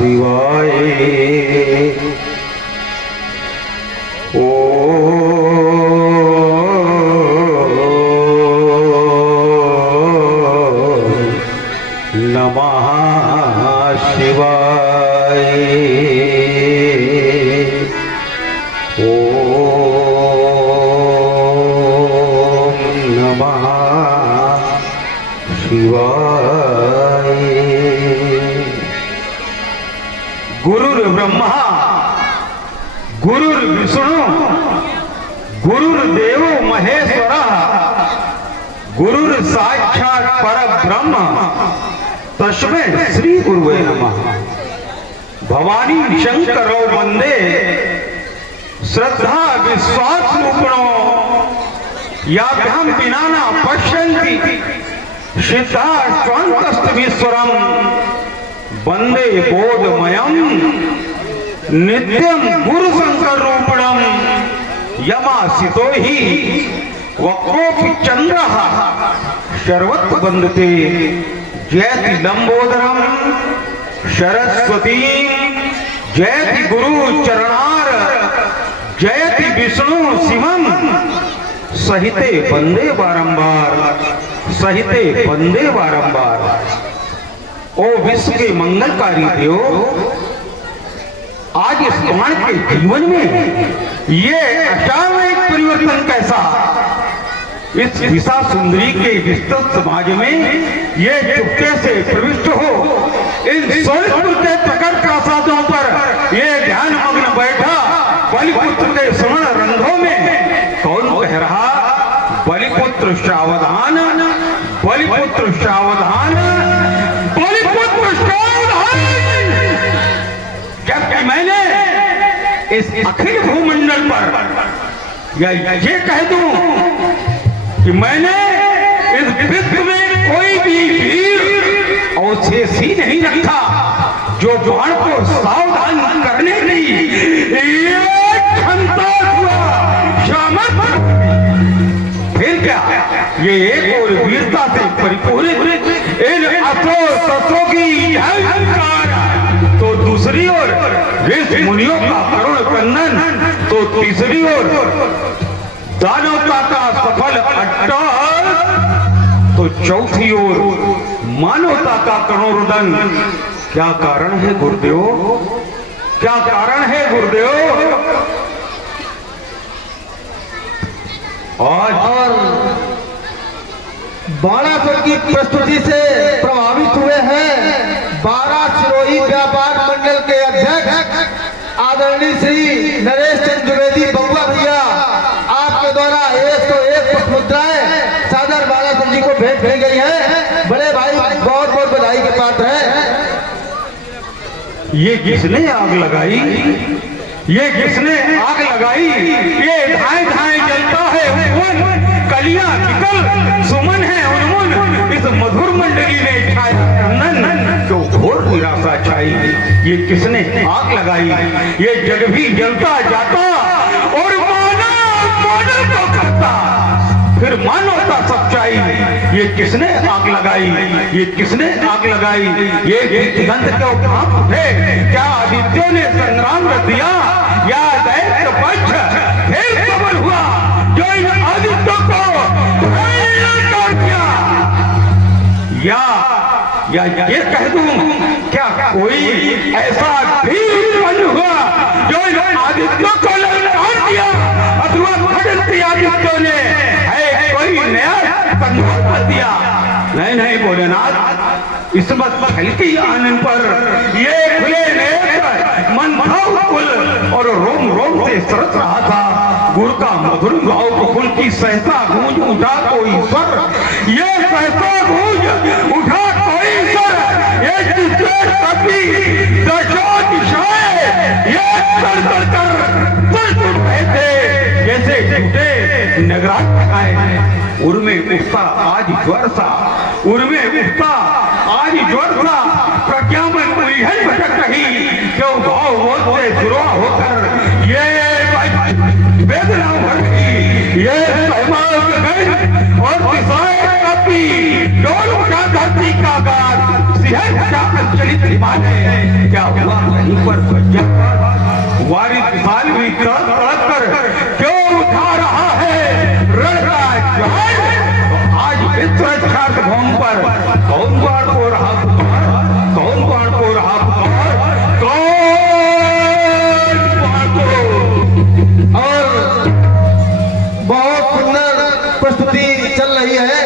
शिवाय। नमः शिवाय। ओम नमः शिवाय। गुरुर्ब्रह्मा गुरुर्विष्णु गुरुर्देव महेश्वरः गुरुर्साक्षात् परब्रह्म तस्मै श्री गुरुवे नमः। भवानी शंकरो वंदे श्रद्धा विश्वास रूपिणो याभ्याम विना न पश्यन्ति सिद्धा स्वान्तस्तमीश्वरम् वंदे बोधमयम् नित्यं गुरु शंकर रूपिणम् यमासितो हि वक्रोऽपि चन्द्रः शर्वत्र वन्दते जयति लंबोदरम सरस्वती जयति गुरु चरणार जयति विष्णु शिवम सहिते बंदे बारंबार सहिते बंदे बारंबार। ओ विश्व के मंगलकारी देव, आज इस बाण के जीवन में ये अचानक परिवर्तन कैसा? इस दिशा सुंदरी के विस्तृत समाज में ये चुपके से प्रविष्ट हो इन सोनपुर के प्रकट प्रासादों पर ये ध्यान मग्न बैठा बलिपुत्र के स्वर्ण रंधों में कौन कह रहा बलिपुत्र सावधान बलिपुत्र सावधान बलिपुत्र सावधान। जबकि मैंने इस अखिल भूमंडल पर या ये कह दूं कि मैंने इस विश्व में कोई भी वीर अवशेषी नहीं रखा जो बाण को सावधान करने की क्षमता हुआ सामर्थ्य। फिर क्या ये एक और वीरता से परिपूर्ण इन असुर शस्त्रों की झंकार, तो दूसरी ओर ऋषि मुनियों का करुण क्रंदन, तो तीसरी ओर दानवता का सफल अट्टहास, तो चौथी ओर मानवता का करुणोदन। क्या कारण है गुरुदेव? क्या कारण है गुरुदेव? और बाणासुर की प्रस्तुति से प्रभावित हुए हैं 12 सिरोही व्यापार मंडल के अध्यक्ष आदरणीय श्री नरेश चंद्र द्विवेदी बबुआ भैया, आपके द्वारा 101 पुष्पमुद्राएं सादर बाणासुर जी को भेंट की गई हैं। बड़े भाई बहुत बहुत बधाई के पात्र हैं। ये किसने आग लगाई? ये किसने आग लगाई? ये धाए धाए जलता है उन कलियां निकल सुमन है उन्मुन, इस मधुर मंडली ने छाया नंदन जो घोर निराशा छाई। ये किसने आग लगाई? ये जग भी जलता जाता और मानव को करता, फिर मानवता सच्चाई। ये किसने आग लगाई? ये किसने आग लगाई? ये गंध क्यों कांप उठे? क्या आदित्यों ने संग्राम कर दिया या दैत्य पक्ष फिर सबल हुआ जो इन आदित्यों को कर दिया? या ये कह दूं क्या कोई ऐसा भी उत्पन्न हुआ जो इन आदित्यों को ललकार दिया अथवा खड़ंती आदित्यों ने है कोई नया संघर्ष दिया? नहीं नहीं भोलेनाथ, इसमत खलकी आनंद पर ये खुले नेत्र मन भाव कुल और रोम रोम से सरस रहा था गुरु का मधुर भाव कुल की सहसा गूंज उठा कोई स्वर, ये सहसा गूंज उठा कोई स्वर, ये जिससे कभी दशा दिशाएं ये कर रहे थे जैसे झूठे नगराट खाए। उर्मे उठता आज ज्वर सा, उर्मे उठता आज ज्वर सा, प्रज्ञा में उलझन भटक रही क्यों भाव बोध से जुड़ा होकर ये वेदना भर गई, ये और दिशाएं कपी डोल उठा धरती का गार सिहर चलित माने क्या हुआ कहीं पर बच्चा वारिस विशाल भी तड़प तड़प कर क्यों उठा रहा है रण का जहाज। तो आज विश्व ख्यात भूम पर कौन बाण को रहा पुकार, कौन बाण को रहा पुकार, कौन बाण को। और बहुत सुंदर प्रस्तुति चल रही है।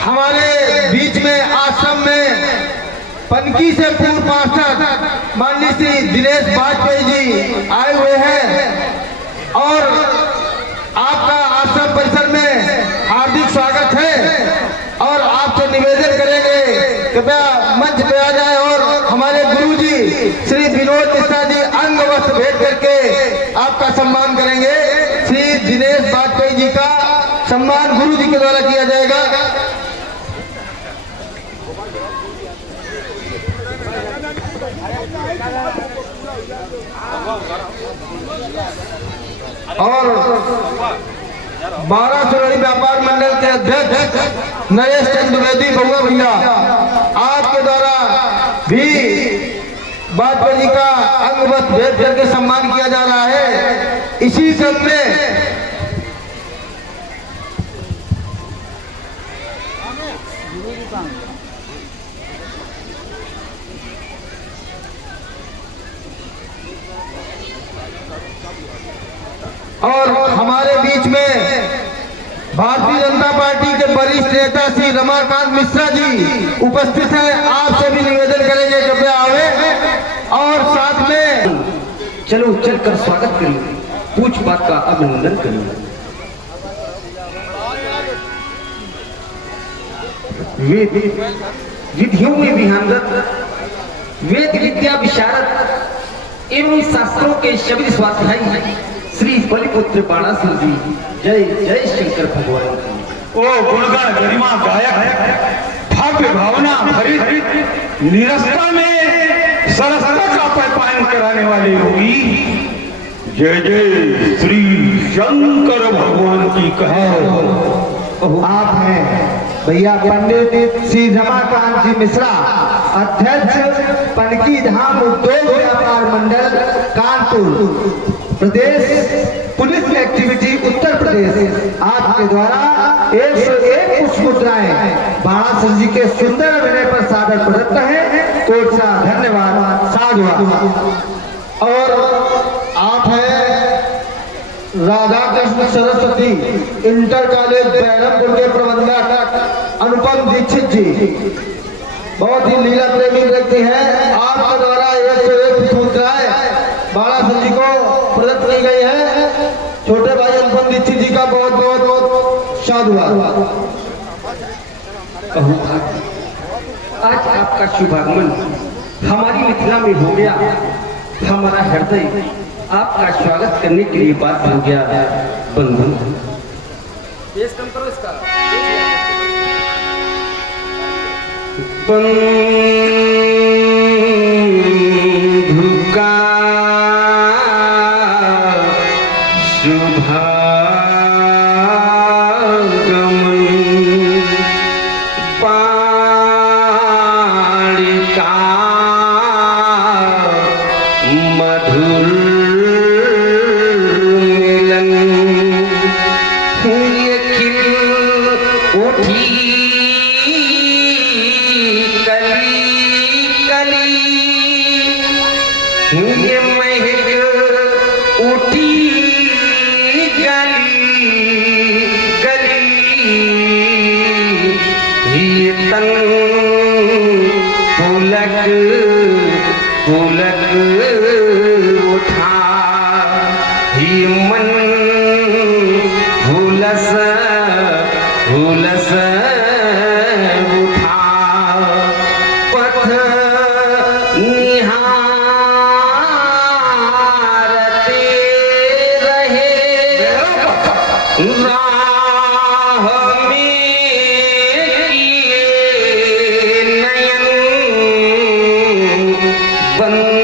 हमारे बीच में आश्रम में पनकी से पूर्व पार्षद माननीय श्री दिनेश वाजपेयी जी आए हुए हैं और आपका आश्रम परिसर में हार्दिक स्वागत है। और आपसे निवेदन करेंगे कृपया मंच पे आ जाए और हमारे गुरुजी श्री विनोद मिश्रा जी अंग वस्त्र भेंट करके आपका सम्मान करेंगे। श्री दिनेश वाजपेयी जी का सम्मान गुरु जी के द्वारा किया जाएगा। और 12 सिरोही व्यापार मंडल के अध्यक्ष नरेश चंद्र द्विवेदी बउआ भैया आपके द्वारा भी वाजपेयी जी का अंग वस्त्र भेंट करके सम्मान किया जा रहा है। इसी क्रम में और हमारे बीच में भारतीय जनता पार्टी के वरिष्ठ नेता श्री रमाकांत मिश्रा जी उपस्थित हैं। आपसे भी निवेदन करेंगे कृपया आवे और साथ में चलो चलकर स्वागत करिए, पूछ बात का अभिनंदन करिए। वेद विधियों में विहानरत, वेद विद्या विशारद एवं शास्त्रों के शब्द स्वाध्यायी श्री बलिपुत्र बाणासुर जी, जय जय शंकर भगवान। ओ गुणगान गरिमा गायक भव्य भावना भरी निरस्ता में सरसता का पैपान कराने वाले होगी। जय जय श्री शंकर भगवान की कहे। आप हैं भैया पंडित श्री रमाकांत जी मिश्रा, अध्यक्ष पनकी धाम उद्योग व्यापार मंडल कानपुर प्रदेश पुलिस एक्टिविटी उत्तर प्रदेश। आपके द्वारा 101 पुष्प मुद्राएं बाणासुर जी के सुंदर अभिनय पर सादर प्रदत्त है। कोट सा धन्यवाद साधुवाद। और आप हैं राधा कृष्ण सरस्वती इंटर कॉलेज बैरमपुर के प्रबंधक अनुपम दीक्षित जी, बहुत ही लीला प्रेमी व्यक्ति हैं। आपके द्वारा 101 मुद्राएं बाणासुर जी को प्रदत्त की गई है। छोटे भाई अनुपम दीक्षित जी का बहुत बहुत साधुवाद। आज आपका शुभागमन हमारी मिथिला में हो गया। हमारा हृदय आपका स्वागत करने के लिए बात हो गया। बंधु बंधु का शुभागमन पाणिका मधुर मिलन, ये खिल उठी कली कली, ये महक उठी गली गली, ये तन पुलक पुलक उठा, ये मन हुलस हुलस उठा, पथ निहारते रहे राह में किए नयन बंद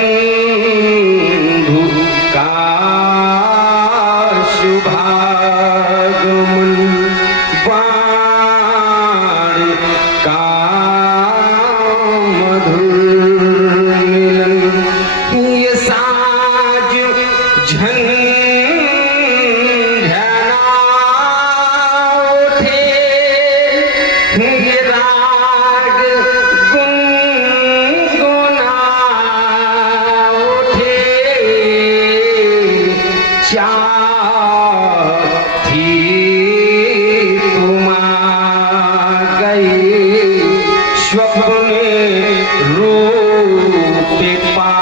रूप पा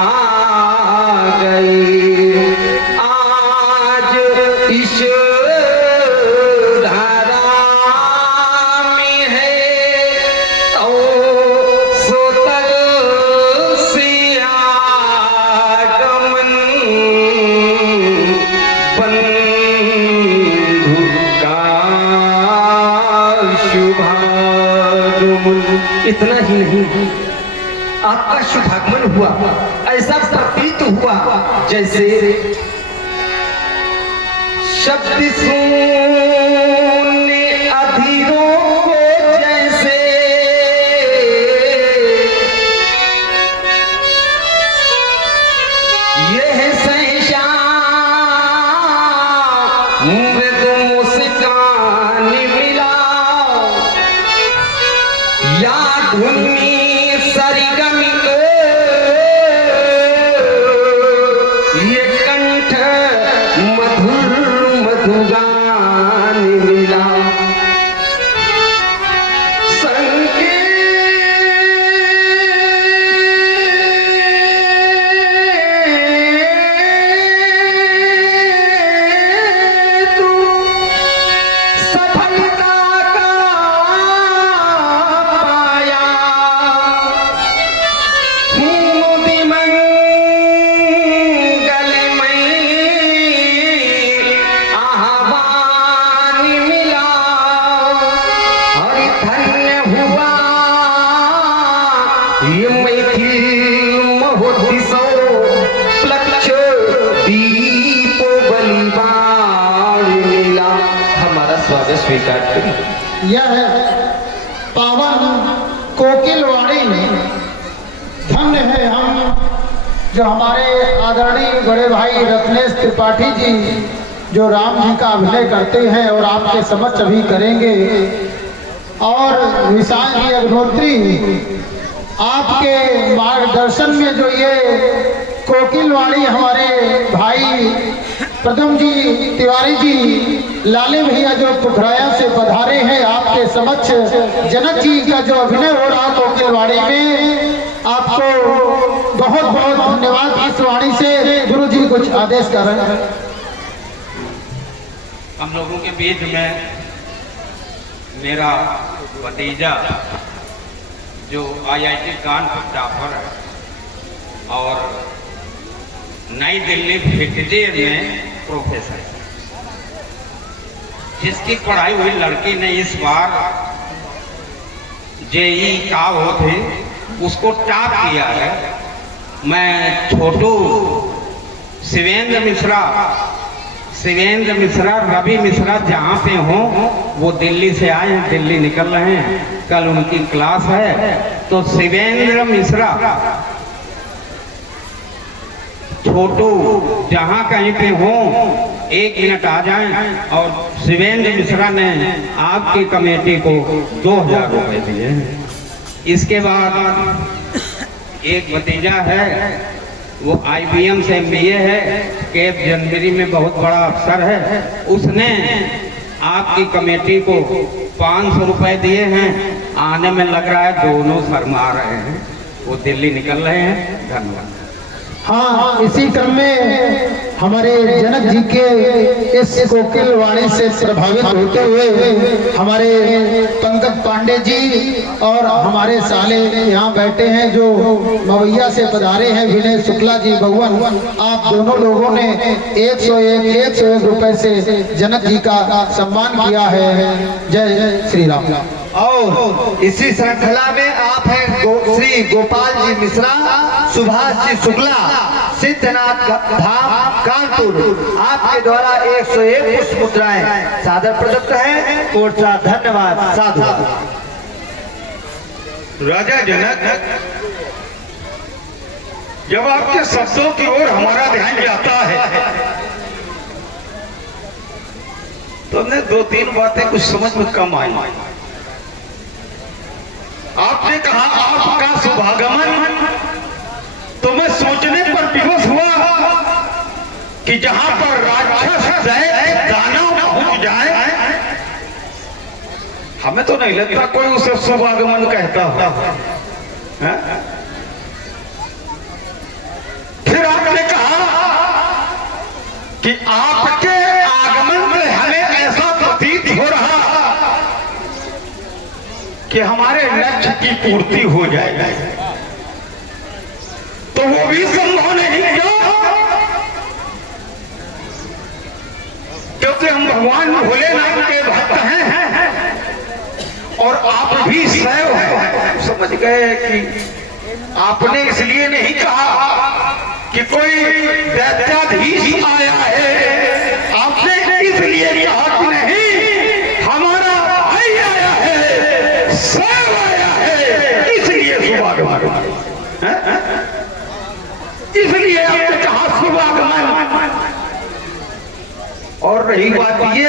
गई। आज इस धारा में है तो सुतल सियागमन बंधु का शुभागमन। इतना ही नहीं, आपका शुभागमन हुआ, ऐसा प्रतीत हुआ जैसे शब्द सुने अधीरों को जैसे यह सहसा मृदु मुस्कान मिला या धुनी सरगम को ये कंठ मधुर मधुगान मिला। संकेत सफलता का पाया आह्वान मिला और धन्य हुआ ये मैथिल महोत्सव प्लक्ष दीपो बलिबाण मिला। हमारा स्वागत स्वीकार करें। यह पावन कोकिलवाणी धन्य है हम जो हमारे आदरणीय बड़े भाई रत्नेश त्रिपाठी जी जो राम जी का अभिनय करते हैं और आपके समक्ष अभी करेंगे, और विशाल जी अग्निहोत्री आपके मार्गदर्शन में जो ये कोकिलवाणी हमारे भाई प्रथम जी तिवारी जी लाले भैया जो पुखराया से पधारे हैं आपके समक्ष, जनक जी का जो अभिनय हो रहा कोकिलवाणी में, आपको बहुत बहुत धन्यवाद। इस वाणी से गुरु जी कुछ आदेश कर रहे हैं। हम लोगों के बीच में मेरा भतीजा जो IIT कानपुर टॉपर है और नई दिल्ली फिटजेर में प्रोफेसर है, जिसकी पढ़ाई हुई लड़की ने इस बार JEE का वो थे उसको टॉप किया है। मैं छोटू शिवेंद्र मिश्रा रवि मिश्रा जहाँ पे हों वो दिल्ली से आए हैं, दिल्ली निकल रहे हैं, कल उनकी क्लास है। तो शिवेंद्र मिश्रा छोटू जहाँ कहीं पे हों 1 मिनट आ जाएं। और शिवेंद्र मिश्रा ने आपकी कमेटी को 2000 रुपए दिए। इसके बाद एक भतीजा है वो IBM से MBA है, कैप जनवरी में बहुत बड़ा अफसर है, उसने आपकी कमेटी को 500 रुपए दिए हैं। आने में लग रहा है दोनों शर्मा रहे हैं, वो दिल्ली निकल रहे हैं। धन्यवाद। हाँ, इसी क्रम में हमारे जनक जी के इस कोकिलवाणी से प्रभावित होते हुए हमारे पंकज पांडे जी और हमारे साले यहाँ बैठे हैं जो मवैया से पधारे हैं, विनय शुक्ला जी भगवान, आप दोनों लोगों ने 101 रुपए से जनक जी का सम्मान किया है। जय श्री राम। और इसी श्रृंखला में आप हैं श्री गोपाल जी मिश्रा, सुभाष जी शुक्ला, सिद्धनाथ धाम कानपुर, आपके द्वारा 101 पुष्प मुद्राएं सादर प्रदत्त है। कोर्चा धन्यवाद साधु। राजा जनक, जब आपके शब्दों की ओर हमारा ध्यान जाता है तो हमने 2-3 बातें कुछ समझ में कम आई। आपने कहा आपका शुभागमन, तो मैं सोचने पर विवश हुआ कि जहां पर राक्षस दानव पहुंच जाए, हमें तो नहीं लगता कोई उसे शुभागमन कहता हो। कि हमारे लक्ष्य की पूर्ति हो जाए, तो वो भी संभव नहीं क्यों? क्योंकि हम भगवान भोलेनाथ के भक्त हैं और आप भी सैव हैं। समझ गए कि आपने इसलिए नहीं कहा कि कोई दैत्याधीश आया है, आपने इसलिए कहा कि नहीं हमारा भाई आया है, सैव आया है, इसलिए शुभागमन, इसलिए आपने कहा शुभागमन। और रही बात ये,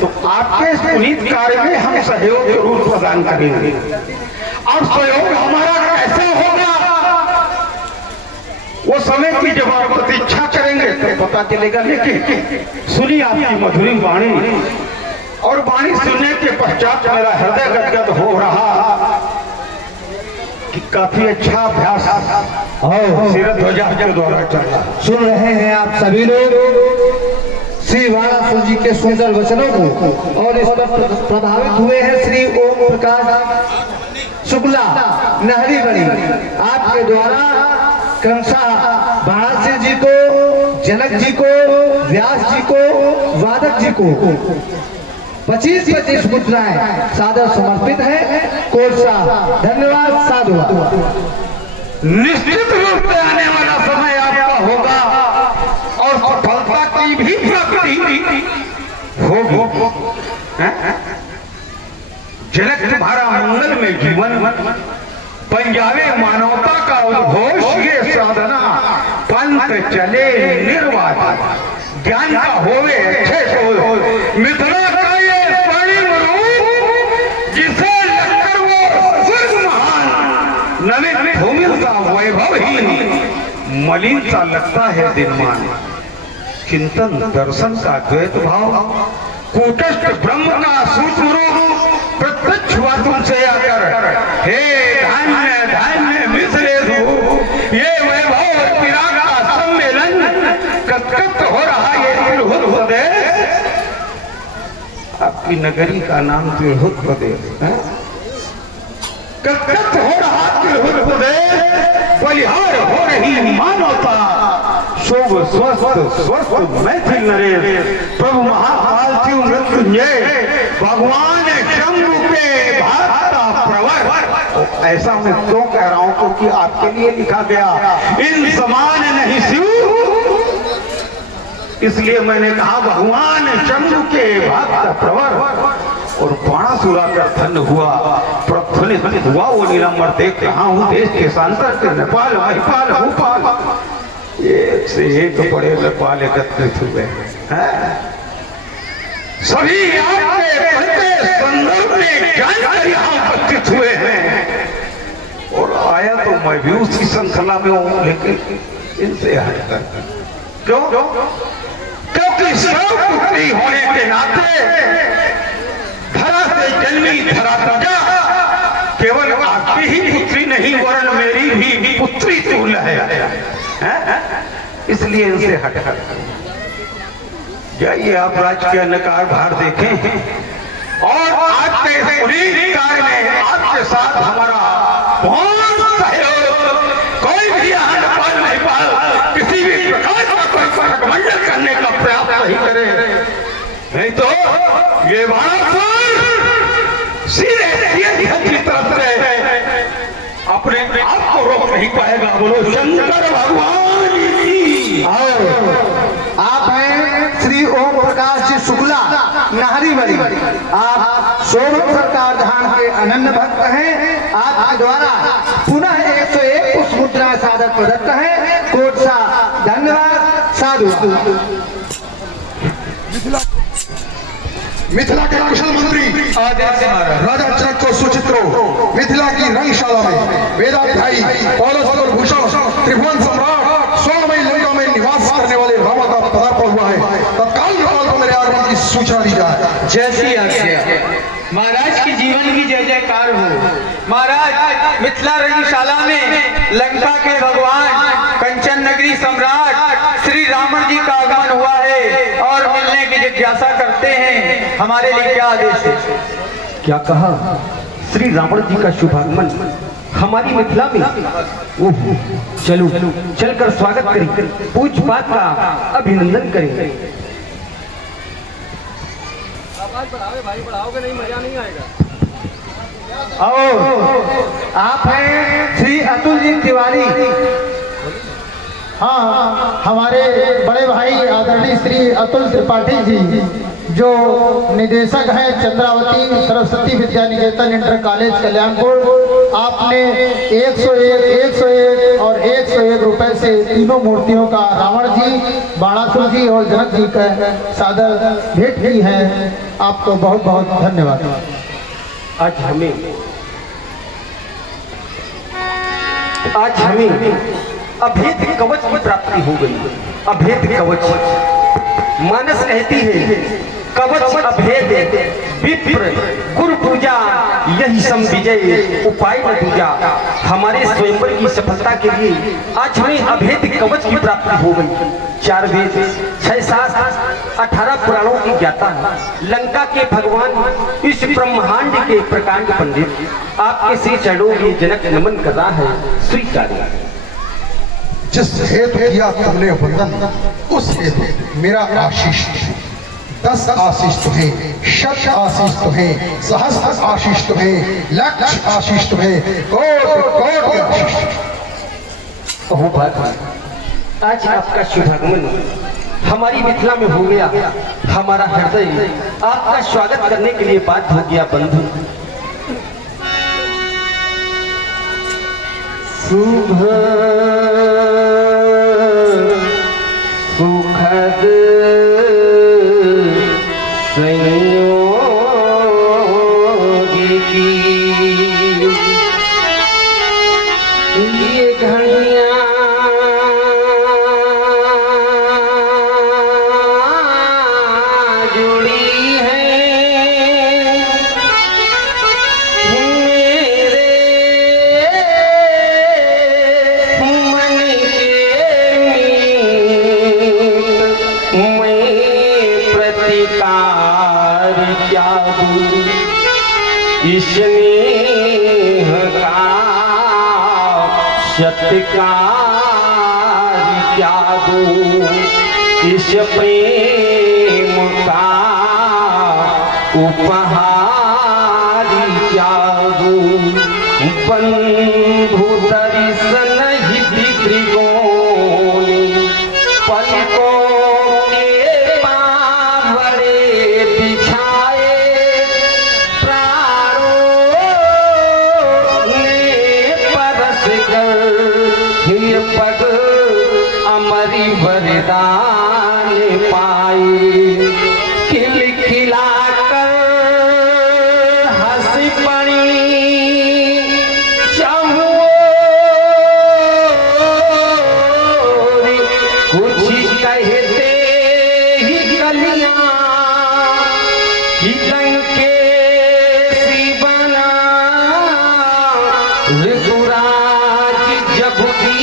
तो आपके इस पुनीत कार्य में हम सहयोग जरूर प्रदान करेंगे। और सहयोग हमारा कैसा होगा वो समय की जब आप प्रतीक्षा करेंगे तो पता चलेगा। लेकिन सुनी आपकी मधुरी वाणी, और वाणी सुनने के पश्चात मेरा हृदय गदगद हो रहा कि काफी अच्छा अभ्यास सिरध्वजा के द्वारा चल रहा। सुन रहे हैं आप सभी लोग श्री वारासुर जी के सुंदर वचनों को, और इस पर प्रभावित हुए हैं श्री ओम प्रकाश शुक्ला नहरी बड़ी। आपके द्वारा क्रमशः वारासुर जी को, जनक जी को, व्यास जी को, वादक जी को 25-25 मुद्राएं सादर समर्पित है। कोर्सा धन्यवाद, साधु। निश्चित रूप से आने वाला समय आपका होगा और सफलता की भी प्राप्ति होगी। जनक तुम्हारा मंगल में जीवन बन जावे, मानवता का उद्घोष ये साधना, पंथ चले निर्वाध, ज्ञान का होवे अच्छे से मिथिला का ये स्वर्णिम रूप, जिसे लगकर वो स्वर्ग महान, नवीन भूमि का वैभव ही मलिन सा लगता है दिनमान। चिंतन दर्शन का द्वैत भाव, कूटस्थ ब्रह्म का सूक्ष्म रूप प्रत्यक्ष हुआ तुमसे आकर, हे धन्य धन्य मिश्रेषु, ये वैभव और विराग का सम्मेलन कत्कत हो रहा ये तिरहुत प्रदेश। आपकी नगरी का नाम तिरहुत प्रदेश है। कत्कत हो रहा तिरहुत प्रदेश, बलिहार हो रही मानवता, शुभ स्वस्थ स्वस्थ मैथिल नरेश, प्रभु महाकाल शिव मृत्युंजय, भगवान शंभु के भक्ता प्रवर। ऐसा मैं क्यों कह रहा हूं? क्योंकि आपके लिए लिखा गया इन समान नहीं शिव, इसलिए मैंने कहा भगवान शंभु के भक्त प्रवर। और बाणासुरा का धन्य हुआ, प्रफुल्लित हुआ वो नीलांबर, देख रहा हूं देश के सांसद नेपाल महिपाल भूपाल, एक से एक बड़े नेपाल एकत्रित हुए हैं। सभी आपके बनते संदर्भ में जानकर यहाँ उपस्थित हुए हैं, और आया तो मैं भी उसी श्रृंखला में हूँ, लेकिन इनसे हटकर क्यों? क्योंकि सर्वपुत्री होने के नाते धरा से जन्मी धरा प्रजा केवल आपकी ही पुत्री नहीं, वरन मेरी भी पुत्री तुल्य है। इसलिए इनसे हटकर जाइए आप राज्य के अन्नकार भार देखें, और आज के पुनीत कार्य में आपके साथ हमारा बहुत सहयोग, कोई भी यहाँ नेपाल महिपाल किसी भी प्रकार का कोई प्रकमंडल करने का प्रयास नहीं करे, नहीं तो ये वारासुर सीधे की तरफ से अपने आप को रोक नहीं पाएगा। बोलो शंकर भगवान की। और आप हैं श्री ओम प्रकाश जी शुक्ला नाहरी बड़ी। आप सोनम सरकार धाम के अनन्य भक्त हैं। आपके द्वारा पुनः 101 पुष्प मुद्रा सादर प्रदत्त है। कोट सा धन्यवाद, साधु। मिथिला के कुशल मंत्री राजा जनक को सुचित्रो मिथिला की रंगशाला में वेदाध्यायी पौलस्तर भूषण त्रिभुवन सम्राट स्वयं लंका में निवास करने वाले रामा का पदार्पण हुआ है। तत्काल नेपाल को मेरे आगमन की सूचना दी जाए। जैसी आज्ञा। महाराज की जीवन की जय जयकार हो। महाराज मिथिला रंगशाला में लंका के भगवान कंचन नगरी सम्राट श्री रावण जी का आगमन हुआ है और मिलने की जिज्ञासा करते हैं। हमारे लिए क्या आदेश है? क्या कहा? श्री रावण जी का शुभागमन हमारी मिथिला में। ओह, चलो चलकर स्वागत करें, पूज्य पाठ का अभिनंदन करेंगे। आवाज बढ़ावे भाई, बढ़ाओगे नहीं मजा नहीं आएगा। और आप हैं श्री अतुल जी तिवारी। हाँ, हमारे बड़े भाई आदरणीय श्री अतुल त्रिपाठी जी जो निदेशक हैं चंद्रावती सरस्वती विद्या निकेतन इंटर कॉलेज कल्याणपुर। आपने 101 और 101 रुपए से तीनों मूर्तियों का रावण जी, बाणासुर जी और जनक जी का सादर भेंट की है। आपको बहुत बहुत धन्यवाद। आज हमें अभेद कवच की प्राप्ति हो गई। अभेद कवच, मानस कहती है कवच अभेद विप्र गुरु पूजा, यही सम विजय उपाय न दूजा। हमारे स्वयंवर की सफलता के लिए आज हमें अभेद कवच की प्राप्ति हो गई। 4 वेद, 6 शास्त्र, 18 पुराणों की ज्ञाता, लंका के भगवान, इस ब्रह्मांड के प्रकांड पंडित, आपके श्री चरणों में जनक नमन कर रहा है। स्वीकार। जिस हेतु किया तुमने वंदन, उस हेतु मेरा आशीष 10 आशीष तुम्हें, 100 आशीष तुम्हें, सहस्त्र आशीष तुम्हें, लक्ष आशीष तुम्हें, कोटि आशीष। ओह भगवान, आज आपका शुभागमन हमारी मिथिला में हो गया। हमारा हृदय आपका स्वागत करने के लिए बाध्य हो गया। बंधु, शुभ सुखद संयोग की ये घड़ियां जुड़ी हैं मेरे मन के मीत। मैं प्रतिकार क्या दूं इस स्नेह का, सत्कार क्या दूं इस प्रेम का, उपहार क्या दूं। बंधु दर्शन हित त्रिगोणी, पलकों के पावड़े बिछाए, प्राणों ने परस कर ये पग अमरी वरदान पाए। खिलखिला कर हंस पड़ी चहुओर, कुछ कहते ही कलियां कि लंके सी बना। ऋतुराज जब भी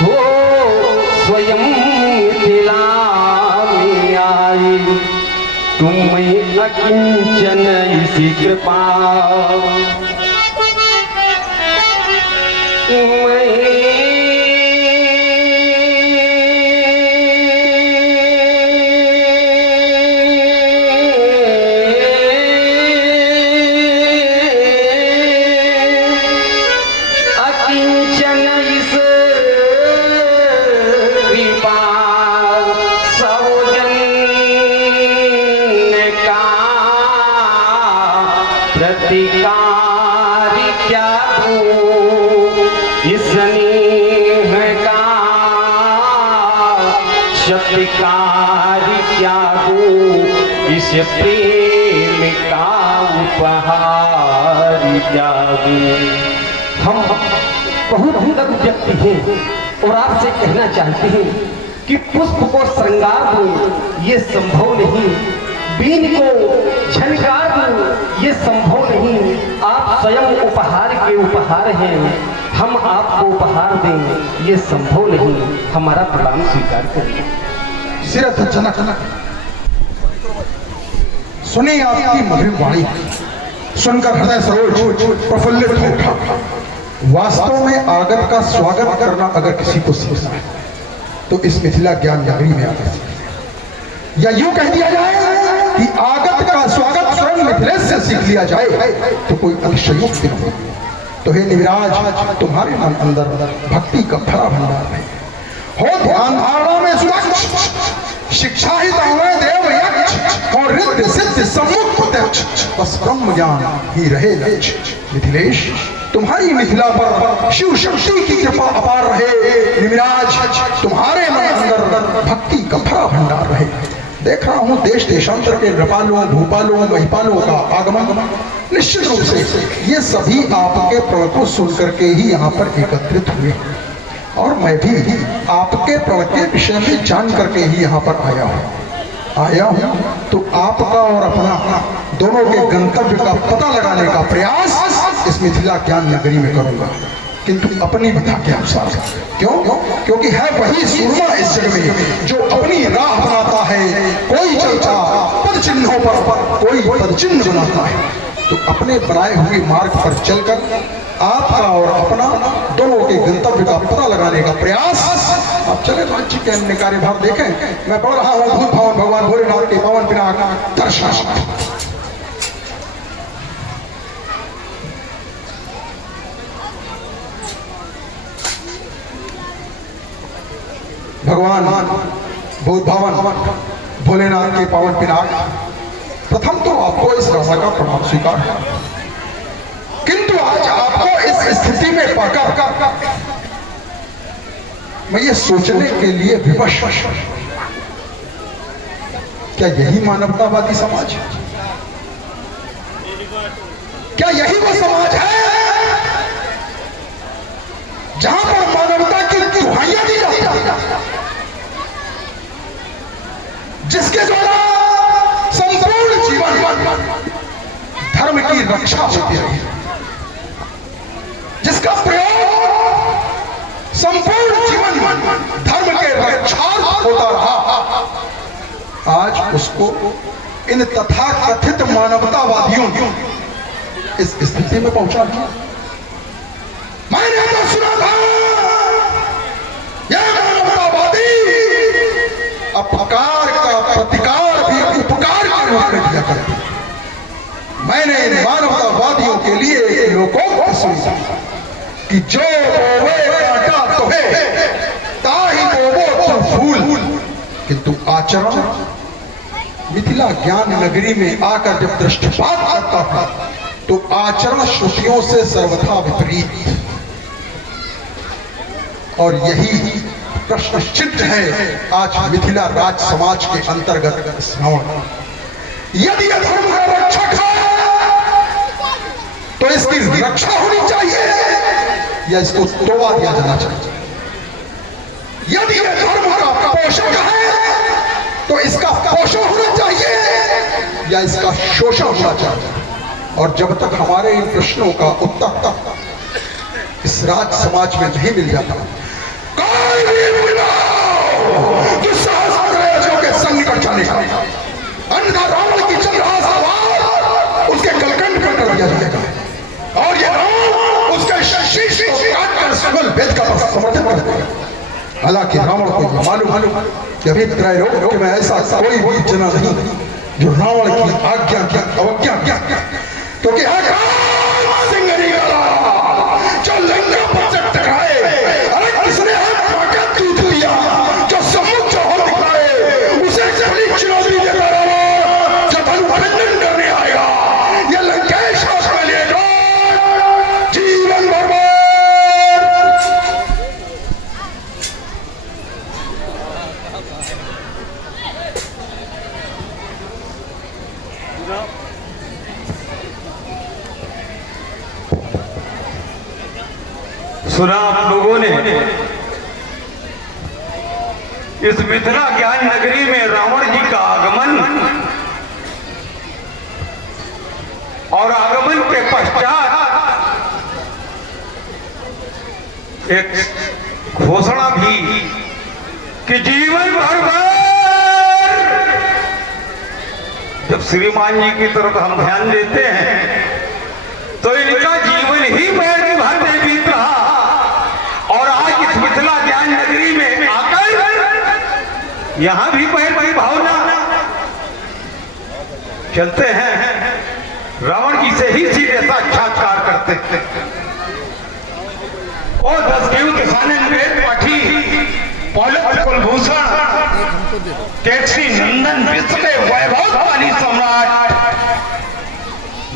हो स्वयं मिथिला में आई, तुम्हें अकिंचन इसी कृपा। अकिंचन इस कृपा सौजन्य का, प्रतिकार क्या दूं इस स्नेह का, सत्कार क्या दूं इस प्रेम का, उपहार क्या दूं। हम बहुत दंग व्यक्ति हैं और आपसे कहना चाहते हैं कि पुष्प को श्रृंगार दूं ये संभव नहीं, बीन को झनकार दूं ये संभव नहीं। आप स्वयं उपहार के उपहार हैं, हम आपको उपहार दें ये संभव नहीं। हमारा प्रणाम स्वीकार करें। सिरत जनक, सुनी आपकी मधुर वाणी, सुनकर हृदय सरोज प्रफुल्लित हो उठा। वास्तव में आगत का स्वागत करना अगर किसी को सीखना है तो इस मिथिला ज्ञान नगरी में आकर सीखना, या यूं कह दिया जाए कि आगत का स्वागत स्वयं मिथिलेश से सीख लिया जाए तो कोई अतिशयोक्ति नहीं। तो हे निविराज, तुम्हारे मन अंदर भक्ति का भरा भंडार है। हो ध्यान धारणा में सुरक्ष, शिक्षा ही दावे देव यक्ष, और रिद्ध सिद्ध सम्मुख प्रत्यक्ष, बस ब्रह्म ज्ञान ही रहे लक्ष्य। मिथिलेश, तुम्हारी मिथिला पर शिव शक्ति की कृपा अपार रहे। निविराज, तुम्हारे मन अंदर भक्ति का भरा भंडार रहे। देख रहा हूं देश देशांतर के नृपालों, भूपालों, महिपालों का आगमन। निश्चित रूप से ये सभी आपके प्रण को सुनकर के ही यहाँ पर एकत्रित हुए, और मैं भी आपके प्रण के विषय में जान करके ही यहाँ पर आया हूँ। तो आपका और अपना दोनों के गंतव्य का पता लगाने का प्रयास इस मिथिला ज्ञान नगरी में करूंगा, किंतु अपनी विधा के अनुसार। क्यों? क्योंकि है वही सूरमा इस जग में जो अपनी राह बनाता है। कोई चलता पद चिन्हों पर, कोई पद चिन्ह बनाता है। तो अपने बनाए हुए मार्ग पर चलकर आपका और अपना दोनों के गंतव्य का पता लगाने का प्रयास। आप चले राज्य के अन्य कार्यभार देखें। मैं पढ़ रहा हूँ भूत भवन भगवान भोलेनाथ के पावन पिनाक दर्शन। भगवान भूत भवन भोलेनाथ के पावन पिनाक, प्रथम तो आपको इस रावण का प्रणाम स्वीकार है, किंतु आज आपको इस स्थिति में पाकर मैं ये सोचने के लिए विवश, क्या यही मानवतावादी समाज है? क्या यही वो समाज है जहां पर मानवता की दुहाइयां दी जाती है, जिसके द्वारा संपूर्ण जीवन धर्म की रक्षा होती रही, जिसका प्रयोग संपूर्ण जीवन धर्म के रक्षार्थ होता रहा, आज उसको इन तथाकथित मानवतावादियों इस स्थिति में पहुंचा दिया। मैंने तो सुना था यह मानवतावादी अपकार का प्रतिकार भी उपकार के रूप में दिया करते। मैंने इन मानवतावादियों के लिए एक लोकोक्त सुनी कि जो बोवे कांटा तोहे ताही बोवो तू फूल, किंतु आचरण मिथिला ज्ञान नगरी में आकर जब दृष्टिपात करता था तो आचरण श्रुतियों से सर्वथा विपरीत। और यही प्रश्न चिन्ह है आज मिथिला राज समाज के अंतर्गत श्रवण। यदि धर्म का रक्षक है तो इसकी रक्षा होनी चाहिए या इसको तोड़ा दिया जाना चाहिए। यदि यह धर्म का पोषक है तो इसका पोषण होना चाहिए या इसका शोषण होना चाहिए। और जब तक हमारे इन प्रश्नों का उत्तर इस राज समाज में नहीं मिल जाता, कोई भी के संकट जाने का अन्य रावण की चंद्रहास आवाज उसके गलकंठ पर कर दिया जाएगा और ये रावण उसके शीश को काटकर सगल भेद का समर्थन कर देगा। हालांकि रावण को मालूम कि अभी त्रैलोक में ऐसा कोई भी जना नहीं जो रावण की आज्ञा की अवज्ञा किया, क्योंकि जो लंका पर जब टकराए, अरे किसने ताकत दूध लिया जो सम्मुख जो हो दिखाए उसे बड़ी चुनौती देता रावण जब अनुबंधन करने आएगा ये लंकेश में लेगा जीवन भर। सुना आप लोगों ने इस मिथिला ज्ञान नगरी में रावण जी का आगमन और आगमन के पश्चात एक घोषणा भी कि जीवन भर जब श्रीमान जी की तरफ हम ध्यान देते हैं यहाँ भी पैर की भावना। चलते हैं रावण की से ही सीधे साक्षात्कार करते हैं। और 10 गेहूं किसाने वेद पाठी पौलत कुलभूषण टेक्सी नंदन विश्व के वैभवशाली सम्राट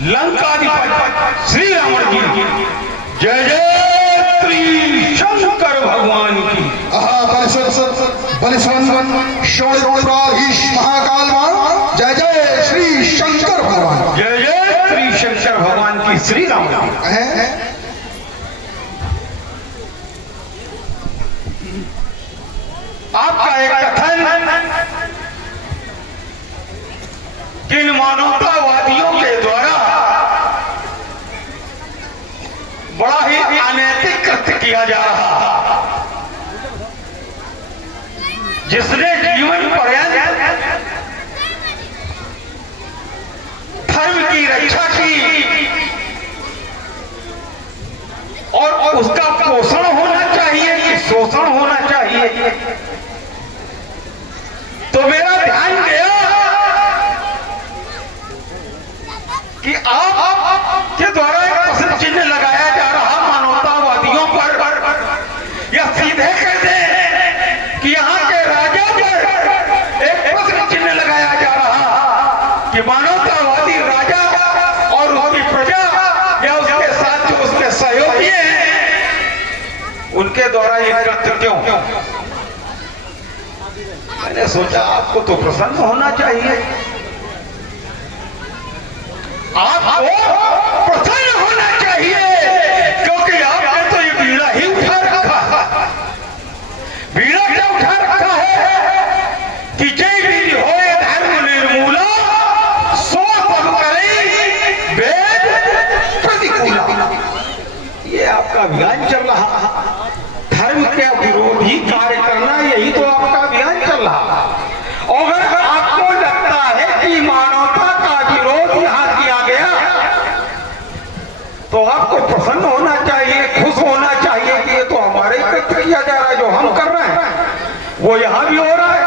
लंकाधिपति श्री रावण की जय जय श्री शंकर भगवान की। महाकाल जय जय श्री शंकर भगवान। जय जय श्री शंकर भगवान की श्री राम की। आपका एक कथन किन मानवतावादियों के द्वारा बड़ा ही अनैतिक कृत्य किया जा रहा, जिसने जीवन पर्यंत धर्म की रक्षा की और उसका पोषण होना चाहिए कि शोषण होना चाहिए। तो मेरा ध्यान गया कि आप के द्वारा एक प्रश्न चिन्ह लगाया जा रहा मानवतावादियों पर। यह सीधे कह दे कि यहाँ के राजा पर एक प्रश्न चिन्ह लगाया जा रहा कि मानवतावादी राजा और उसकी प्रजा या उसके साथ जो उसके सहयोगी हैं उनके द्वारा ये कृत्य क्यों। मैंने सोचा आपको तो प्रसन्न होना चाहिए, आपको प्रसन्न होना चाहिए, क्योंकि आपने तो ये बीड़ा ही उठा रखा। बीड़ा क्या उठा रखा है कि जय विधि होए धर्म निर्मूला, सो सब करे वेद प्रतिकूला। ये आपका अभियान चल रहा, धर्म के विरोधी कार्य करना, यही तो आपका अभियान चल रहा। और अगर आपको लगता है कि मानवता का विरोध यहाँ किया गया तो आपको प्रसन्न होना चाहिए, खुश होना चाहिए कि ये तो हमारे कृत्य किया जा रहा है, जो हम कर रहे हैं वो यहाँ भी हो रहा है।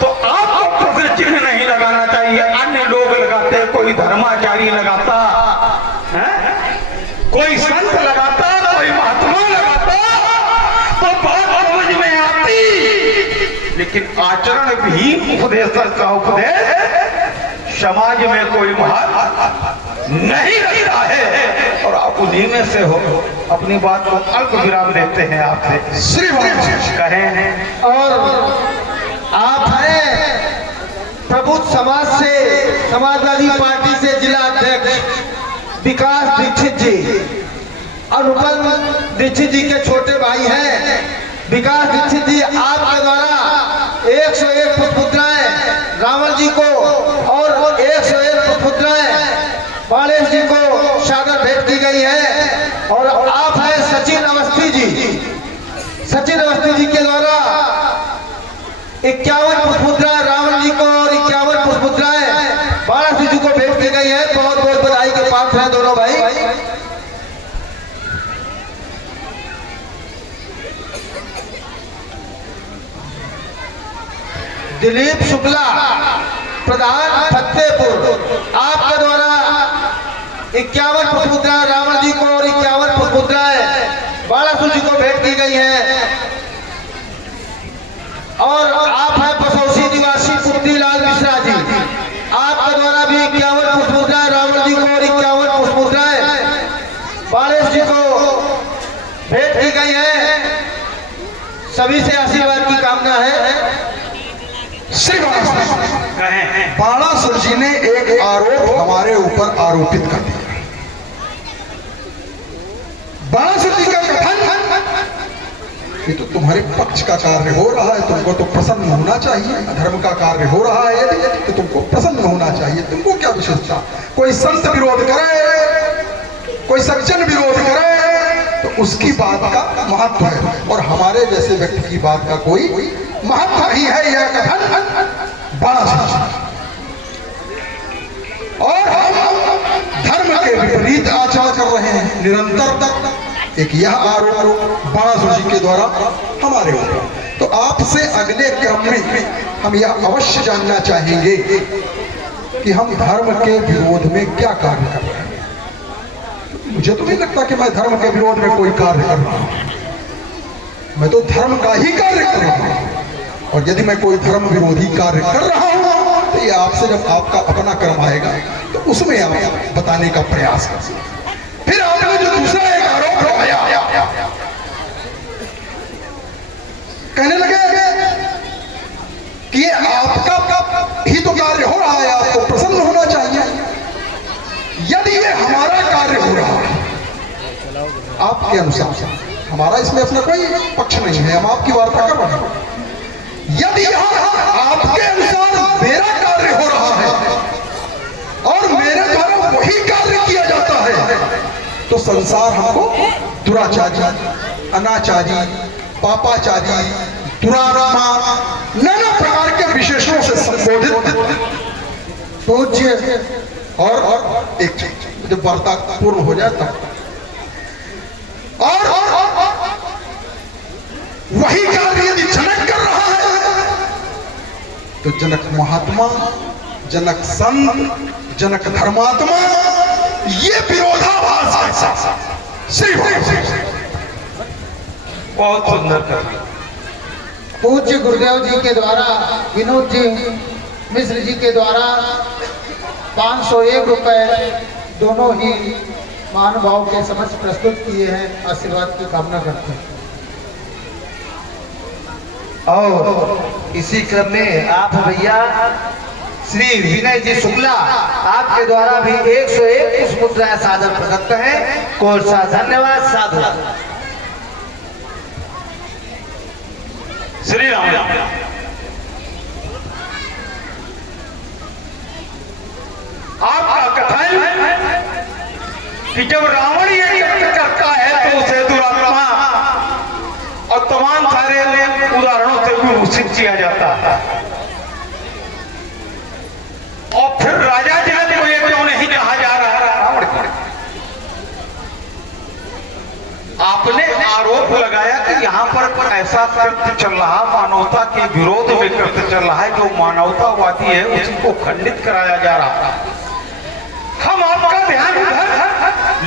तो आपको प्रश्न चिन्ह नहीं लगाना चाहिए। अन्य लोग लगाते, कोई धर्माचारी लगाता है, कोई संत लगाता, कोई महात्मा लगाता तो बात समझ में आती, लेकिन आचरण भी उपदेशक का उपदेश समाज में कोई महत्व नहीं रखता है। और आप उन्हीं में से हो। अपनी बात को अल्प विराम देते हैं आपसे। श्री कहें और आप हैं प्रबुद्ध समाज से, समाजवादी पार्टी से जिला अध्यक्ष विकास दीक्षित जी, अनुपम दीक्षित जी के छोटे भाई हैं। विकास दीक्षित जी, आपके द्वारा 101 पुष्पमुद्राएं रावण जी को और 101 पुष्पमुद्राएं बालेश जी को सादर भेंट की गई है। और आप हैं सचिन अवस्थी जी, सचिन अवस्थी जी के द्वारा 51 पुष्पमुद्राएं रावण जी को और 51 पुष्पमुद्राएं बालेश जी को भेंट की गई है। बहुत बहुत बधाई के पात्र हैं दोनों भाई। दिलीप शुक्ला, प्रधान फतेहपुर, आपके द्वारा 51 पुष्पमुद्राएं रावण जी को और 51 पुष्पमुद्राएं बालासुर जी को भेंट की गई है। और आप हैं बसौसी निवासी पुत्रीलाल मिश्रा जी, आपके द्वारा भी 51 पुष्पमुद्राएं रावण जी को और 51 पुष्पमुद्राएं बालेश जी को भेंट की गई है। सभी से आशीर्वाद की कामना है। श्री बाणासुर जी ने एक आरोप हमारे ऊपर आरोपित कर दिया। बाणासुर जी का कथन, ये तो तुम्हारे पक्ष का कार्य हो रहा है, तुमको तो प्रसन्न होना चाहिए। धर्म का कार्य हो रहा है यदि तो तुमको प्रसन्न होना चाहिए। तुमको क्या विशेषता, कोई संत विरोध करे, कोई सज्जन विरोध करे तो उसकी बात का महत्व है, और हमारे जैसे व्यक्ति की बात का कोई महत्व नहीं है। यह कथन बाणासुर, और हम धर्म के विपरीत आचरण कर रहे हैं निरंतर। एक यह आरोप बाणासुर जी के द्वारा हमारे ऊपर तो आपसे अगले क्रम में हम यह अवश्य जानना चाहेंगे कि हम धर्म के विरोध में क्या कार्य कर रहे हैं। मुझे तो नहीं लगता कि मैं धर्म के विरोध में कोई कार्य कर रहा हूं, मैं तो धर्म का ही कार्य कर रहा हूं। और यदि मैं कोई धर्म विरोधी कार्य कर रहा हूं तो ये आपसे जब आपका अपना कर्म आएगा तो उसमें आप बताने का प्रयास करें। फिर आपने जो दूसरा एक आरोप लगाया, कहने लगे कि ये आपका ही तो कार्य हो रहा है, आपको प्रसन्न होना चाहिए। यदि ये हमारा कार्य हो रहा है आपके अनुसार, हमारा इसमें अपना कोई पक्ष नहीं है, हम आपकी वार्ता कर रहे हैं। यदि यहां आपके अनुसार मेरा कार्य हो रहा है और मेरे द्वारा वही कार्य किया जाता है तो संसार हमको दुराचारी, अनाचारी, पापाचारी, दुरात्मा, नाना प्रकार के विशेषणों से संबोधित पूज्य और एक चीज जब वार्ता पूर्ण हो जाए तब और वही कार्य यदि जनक कर रहा है तो जनक महात्मा, जनक संत, जनक धर्मात्मा, ये विरोधाभास है। बहुत सुंदर कर पूज्य गुरुदेव जी के द्वारा विनोद जी मिश्र जी के द्वारा 501 रुपए दोनों ही महानुभाव के समक्ष प्रस्तुत किए हैं। आशीर्वाद की कामना करते हैं। और इसी क्रम में आप भैया श्री विनय जी शुक्ला आपके द्वारा भी 101 पुष्प मुद्राएं सादर प्रदत्त है। कोर्सा धन्यवाद साधु। श्री राम। आपका कथन कि जब रावण ये यज्ञ करता है तो उसे दुरात्मा और तमाम सारे उदाहरणों से भी घोषित किया जाता है, और फिर राजा जनक को ये क्यों नहीं कहा जा रहा रावण को? आपने आरोप लगाया कि यहाँ पर ऐसा कृत्य चल रहा, मानवता के विरोध में कृत्य चल रहा है, जो मानवतावादी है उसी को खंडित कराया जा रहा है। हम आपका ध्यान उधर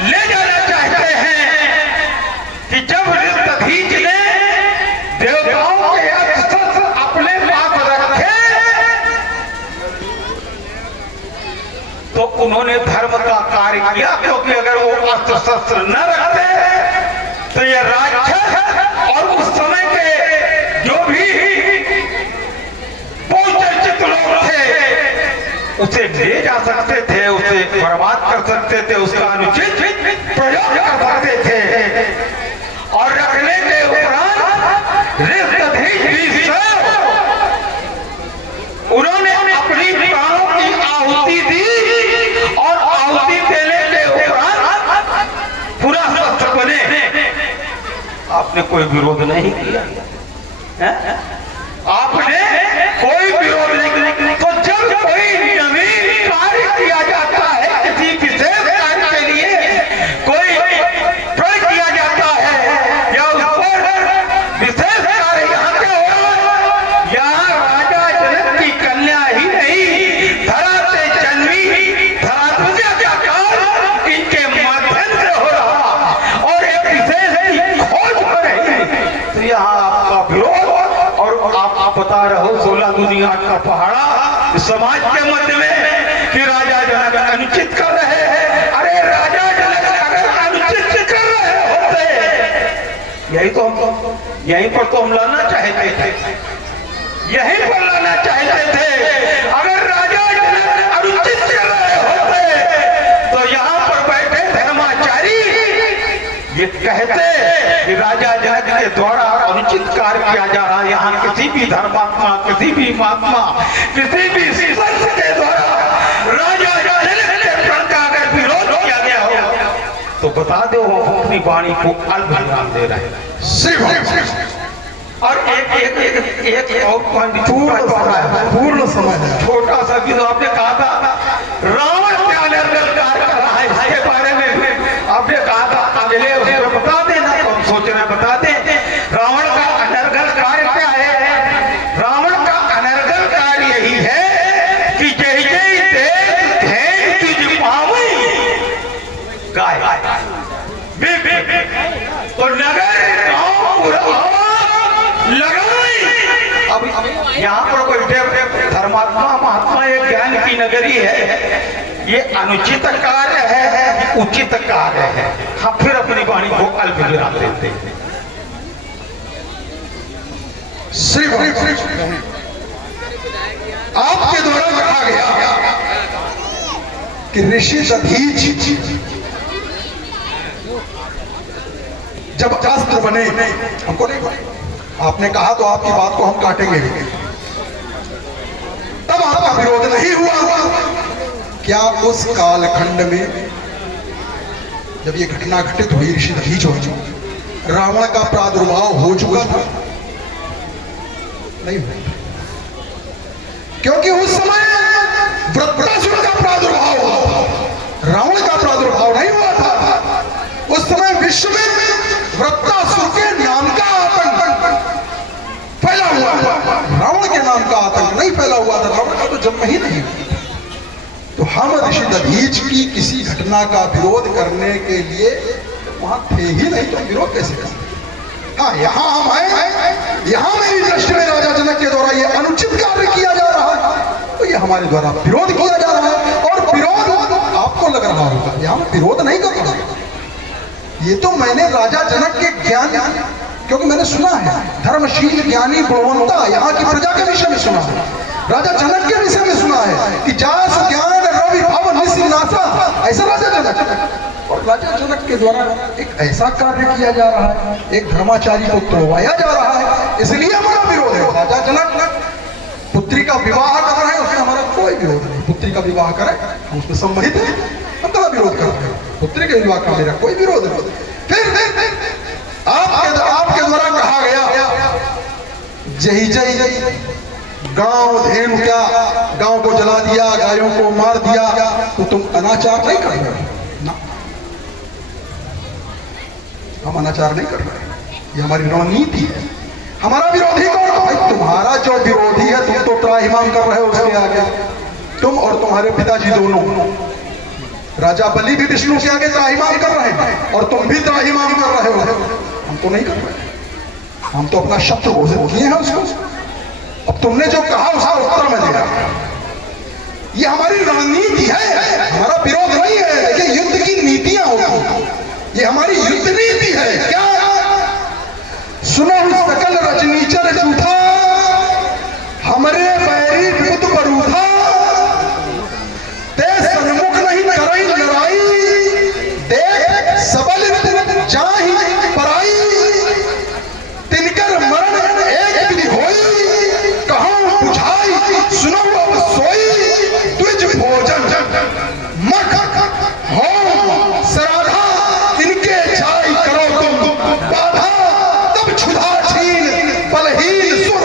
ले जाना चाहते हैं कि जब ऋतधीज ने देवताओं के अस्त्र अपने पास रखे तो उन्होंने धर्म का कार्य किया, क्योंकि अगर वो अस्त्र शस्त्र न रखते तो ये राक्षस और उस समय के जो भी बहुचर्चित लोग थे उसे ले जा सकते थे, उसे बर्बाद कर सकते थे, उसका अनुचित प्रयोग कर सकते थे। और रखने के उपरांत ऋतधीज भी स्वयं उन्होंने अपनी प्राणों की आहुति दी और आहुति देने के उपरांत पूरा शस्त्र बने। आपने कोई विरोध नहीं किया है? आपने कोई विरोध नहीं किया। तो जब कोई नवीन कार्य किया जाता है, किसी विशेष कार्य के लिए कोई प्रयोग किया जाता है या उस पर विशेष कार्य यहाँ के हो, यहाँ राजा जनक की कन्या ही नहीं, धरा से जन्मी धरातुल्य का कार्य इनके माध्यम से हो रहा और एक विशेष की खोज हो रही, तो यहाँ आपका विरोध और आप बता रहे हो 16 दुनिया का पहाड़ा समाज के मध्य में कि राजा जनक अनुचित कर रहे हैं। अरे राजा जनक अगर अनुचित कर रहे होते, यहीं पर तो हम लाना चाहते थे, यहीं पर लाना चाहते थे। अगर राजा जनक अनुचित कर रहे होते तो यहाँ पर बैठे धर्माचारी ये कहते कि राजा जनक के द्वारा अनुचित कार्य किया जा रहा है। यहाँ किसी भी धर्मात्मा, किसी भी महात्मा, किसी भी संत के द्वारा राजा जनक के प्रण का अगर विरोध किया गया हो तो बता दो वो अपनी वाणी को अल्पविराम दे रहे हैं। और एक और पूर्ण समय है। छोटा सा भी तो आपने कहा था रावण क्या अनर्गल कार्य कर रहा है, इसके बारे में आपने कहा था अगले उसमें बता देना, तो हम सोच रहे बता दें रावण का अनर्गल कार्य क्या है। नगरी है, ये अनुचित कार्य है कि उचित कार्य है? हम फिर अपनी वाणी को अल्पविराम देते हैं। श्री आपके द्वारा कहा गया कि ऋषि दधीच जब अस्त्र बने, हमको नहीं बने, आपने कहा तो आपकी बात को हम काटेंगे, तब आपका विरोध नहीं हुआ। क्या उस कालखंड में जब ये घटना घटित हुई, ऋषि दधीच हो चुका, रावण का प्रादुर्भाव हो चुका था? नहीं हुआ, क्योंकि उस समय वृत्रासुर का प्रादुर्भाव हुआ था, रावण का प्रादुर्भाव नहीं हुआ था। उस समय विश्व में वृत्रासुर के नाम का आतंक फैला हुआ था, रावण के नाम का आतंक नहीं फैला हुआ था, रावण का तो जन्म ही नहीं हुआ। तो हम ऋषि दधीच की किसी घटना का विरोध करने के लिए वहां थे ही नहीं, तो विरोध कैसे कर सकते? हाँ, यहाँ हम आए, यहाँ मेरी दृष्टि में राजा जनक के द्वारा ये अनुचित कार्य किया जा रहा है, तो ये हमारे द्वारा विरोध किया जा रहा है। और विरोध आपको लग रहा होगा यहाँ मैं विरोध नहीं कर रहा, ये तो मैंने राजा जनक के ज्ञान, क्योंकि मैंने सुना है धर्मशील ज्ञानी बलवंता यहाँ की प्रजा के विषय में सुना है, राजा जनक के विषय में सुना है कि जास ज्ञान रवि भव निसिनासा, ऐसा राजा जनक। और राजा जनक के द्वारा एक ऐसा कार्य किया जा रहा है, एक धर्माचारी को तोड़वाया जा रहा है, इसलिए हमारा विरोध है। राजा जनक पुत्री का विवाह कर रहे हैं, उसमें हमारा कोई विरोध नहीं, पुत्री का विवाह करें, हम उसमें सम्मत है, हम कहाँ विरोध कर रहे हैं? पुत्री के विवाह का मेरा कोई विरोध नहीं। फिर आपके द्वारा कहा गया जय जय गांव धेनु, क्या गांव को जला दिया, गायों को मार दिया, तो तुम अनाचार नहीं कर रहे ना, हम अनाचार नहीं कर रहे, ये हमारी रणनीति है। हमारा विरोधी कौन है? भाई तुम्हारा जो विरोधी है, तुम तो त्राहिमाम कर रहे हो उसके आगे, तुम और तुम्हारे पिताजी दोनों। राजा बलि भी विष्णु के आगे त्राहिमाम कर रहे हैं और तुम भी त्राहिमाम कर रहे हो, हम तो नहीं कर रहे, हम तो अपना शब्द घोषित किए हैं उसको। अब तुमने जो कहा उसका उत्तर मैं दे रहा हूं, ये हमारी रणनीति है, हमारा विरोध नहीं है। ये युद्ध की नीतियां होती, ये हमारी युद्ध नीति है। क्या सुनो सकल रजनीचर झूठा, हमरे बैरी विरुद्ध बरूथा, ते सन्मुख नहीं करई लड़ाई, देख सबल जाहि पराई, तिनकर मरण एक विधि होई, कहूं बुझाई सुनो अब सोई, तुझ भोजन मख हो सराधा, इनके छाई करो तुम बाधा, तब क्षुधा छीन बलहीन सुर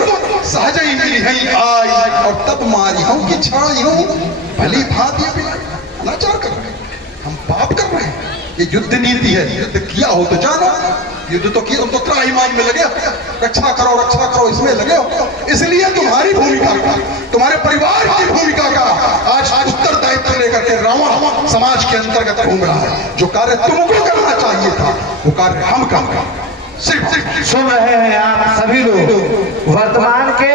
सहज ही मिली है आई, और तब मारी हूं कि छाई हूं भली भांति अनाचार कर रहे हैं, हम पाप कर रहे हैं। ये युद्ध नीति है, युद्ध किया हो तो जानो, युद्ध तो किया, तुम तो त्राहिमाम में लगे, रक्षा करो इसमें लगे हो, इसलिए तुम्हारी भूमिका का, तुम्हारे परिवार की भूमिका का आज उत्तरदायित्व लेकर के रावण समाज के अंतर्गत घूम रहा है। जो कार्य तुमको करना चाहिए था वो कार्य हम कर रहे हैं। सुन रहे हैं आप सभी लोग वर्तमान के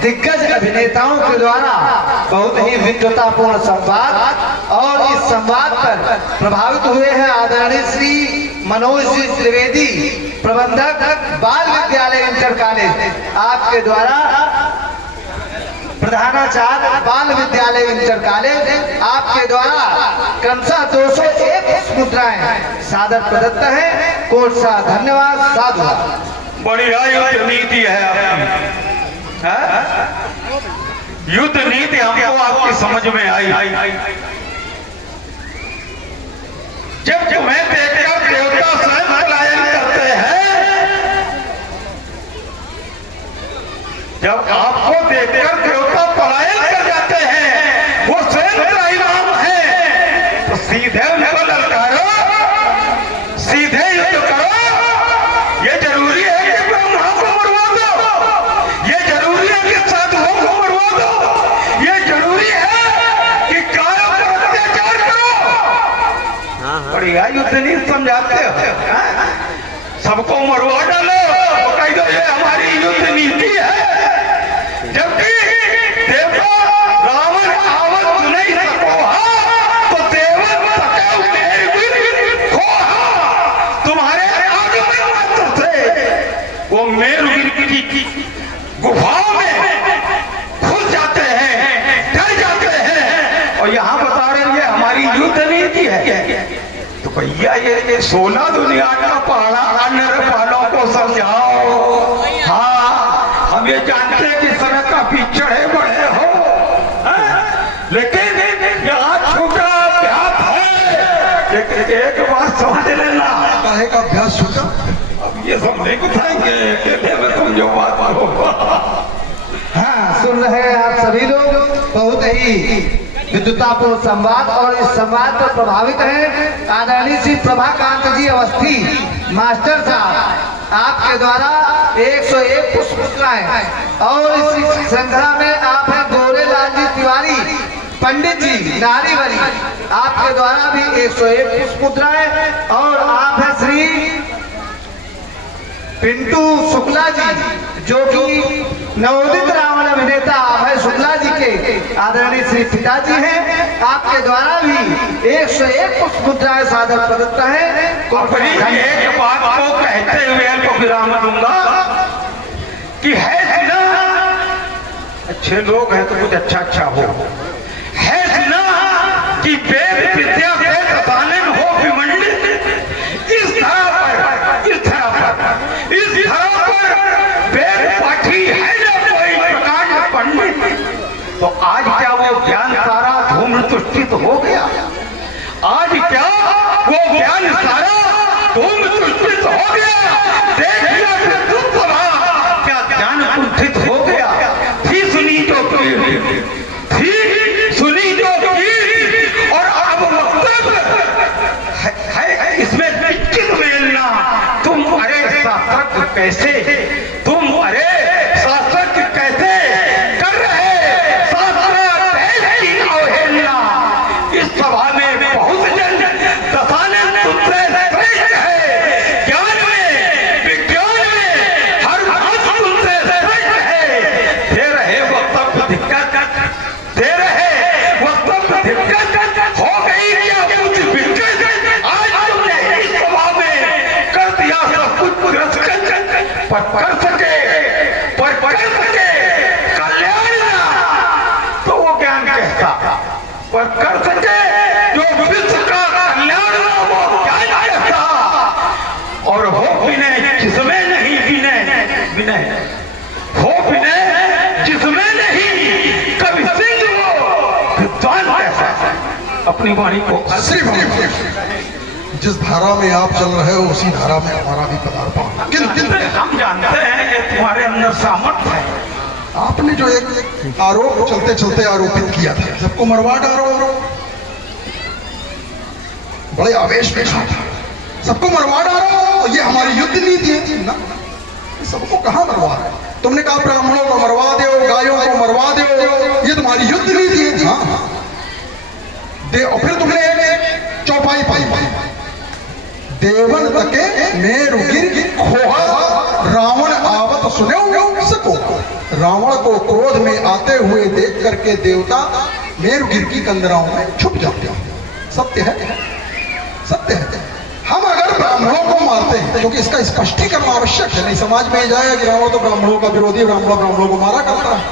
दिग्गज अभिनेताओं के द्वारा बहुत ही विद्वतापूर्ण संवाद, और इस संवाद पर प्रभावित हुए हैं आदरणीय श्री मनोज जी त्रिवेदी, प्रबंधक बाल विद्यालय इंटर कॉलेज। आपके द्वारा प्रधानाचार्य बाल विद्यालय इंटर कॉलेज, आपके द्वारा क्रमशः 201 मुद्राएं सादर प्रदत्त है। कोट सा धन्यवाद, साधु। बढ़िया युद्ध नीति है आपकी, युद्ध नीति हमको आपकी समझ में आई। जब तुम्हें देखकर देवता स्वयं पलायन करते हैं, जब आपको देखकर देवता पलायन कर जाते हैं, वो स्वयं त्राहिमाम है, तो सीधे उनको ललकारो, सीधे युद्ध करो। ये जरूरी है कि ब्रह्मा को मरवा दो, ये जरूरी है कि साधुओं को मरवा दो, ये जरूरी है कि कायों पर अत्याचार करो। बढ़िया युद्ध नहीं समझाते हो, सबको मरवा डालो, कह दो ये हमारी युद्ध नीति है। जबकि देखो रावण आवत की गुफाओं में घुस जाते हैं, डर जाते हैं, और यहाँ बता रहे हैं ये हमारी युद्ध नीति है। तो भैया ये 16 दुनिया का पहाड़ा अन्य पालों को समझाओ। हाँ, हम ये जानते हैं कि समय काफी चढ़े बढ़े हो, लेकिन यहाँ छोटा अभ्यास है। लेकिन एक बात समझ लेना, काहे का अभ्यास छूटा? अब ये सब नहीं बताएंगे, अकेले में समझो बात को। हाँ, सुन रहे हैं आप सभी लोग बहुत ही विद्युतापूर्ण संवाद, और इस संवाद पर प्रभावित हैं आदरणीय श्री प्रभाकांत जी अवस्थी मास्टर साहब। आपके द्वारा 101 पुष्प पुत्राएं, और इस श्रृंखला में आप हैं गोरेलाल जी तिवारी पंडित जी नारीवरी, आपके द्वारा भी 101 पुष्प पुत्राएं, और आप हैं श्री पिंटू शुक्ला जी जो कि नवोदित रावण अभिनेता अभय शुक्ला जी के आदरणीय श्री पिताजी हैं। आपके द्वारा भी 101 पुष्प मुद्राएं सादर प्रदत्त है। अपनी एक बात को कहते हुए तो विराम दूंगा कि है ना, अच्छे लोग हैं तो कुछ अच्छा अच्छा हो, है ना कि वेद विद्या से प्रधानन हो विमंडित इस धरा पर, इस धरा पर, इस धरा पर वेद पाठी है ना कोई प्रकार का पंडित। तो आज क्या वो ज्ञान सारा धूम्र तुष्टित हो गया? आज क्या वो ज्ञान सारा धूम्र तुष्टित हो गया? देख लिया क्या ज्ञान कुंठित हो गया? थी सुनी जो की, थी सुनी जो की, और अब वक्तव्य है इसमें निश्चित मिलना। तुम अरे शास्त्रज्ञ कैसे, तुम अरे शास्त्रज्ञ कैसे कर रहे शास्त्र की अवहेलना। इस सभा में बहुत जन दशानन तुमसे श्रेष्ठ है, ज्ञान में विज्ञान में हर बात तुमसे श्रेष्ठ है। दे रहे वक्तव्य दिक्कत, दे रहे वक्तव्य दिक्कत हो गई क्या कुछ विकट? आज तुमने इस सभा में कर दिया सब कुछ पुरस्कृत, पर कर सके कल्याण ना तो वो ज्ञान कहता, पर कर सके जो विश्व का कल्याण ना वो ज्ञान कहता। और हो विनय जिसमें नहीं विनय हो विनय जिसमें नहीं कभी सिद्ध हो विद्वान कैसा। अपनी वाणी को श्री भगवान, जिस धारा में आप चल रहे हो उसी धारा में हमारा भी पदार्पण। किंतु हम जानते हैं कि तुम्हारे अंदर सामर्थ्य है। आपने जो एक आरोप चलते चलते आरोपित किया था, सबको मरवा डालो, बड़े आवेश में कहा था सबको मरवा डालो, ये हमारी युद्ध नीति है ना। सबको कहां मरवा रहे? तुमने कहा ब्राह्मणों को मरवा दो, गायों को मरवा दो, ये तुम्हारी युद्ध नीति है। हाँ दे, और फिर तुमने एक चौपाई पाई, देवन तके मेरु गिर खोहा रावण आवत सुने सको। रावण को क्रोध में आते हुए देख करके देवता मेरुगिर की कंदराओं में छुप जाते हैं। सत्य है, सत्य है। हम अगर ब्राह्मणों को मारते हैं, क्योंकि इसका स्पष्टीकरण आवश्यक है, नहीं समाज में जाएगा कि रावण तो ब्राह्मणों का विरोधी, ब्राह्मणों को मारा करता है।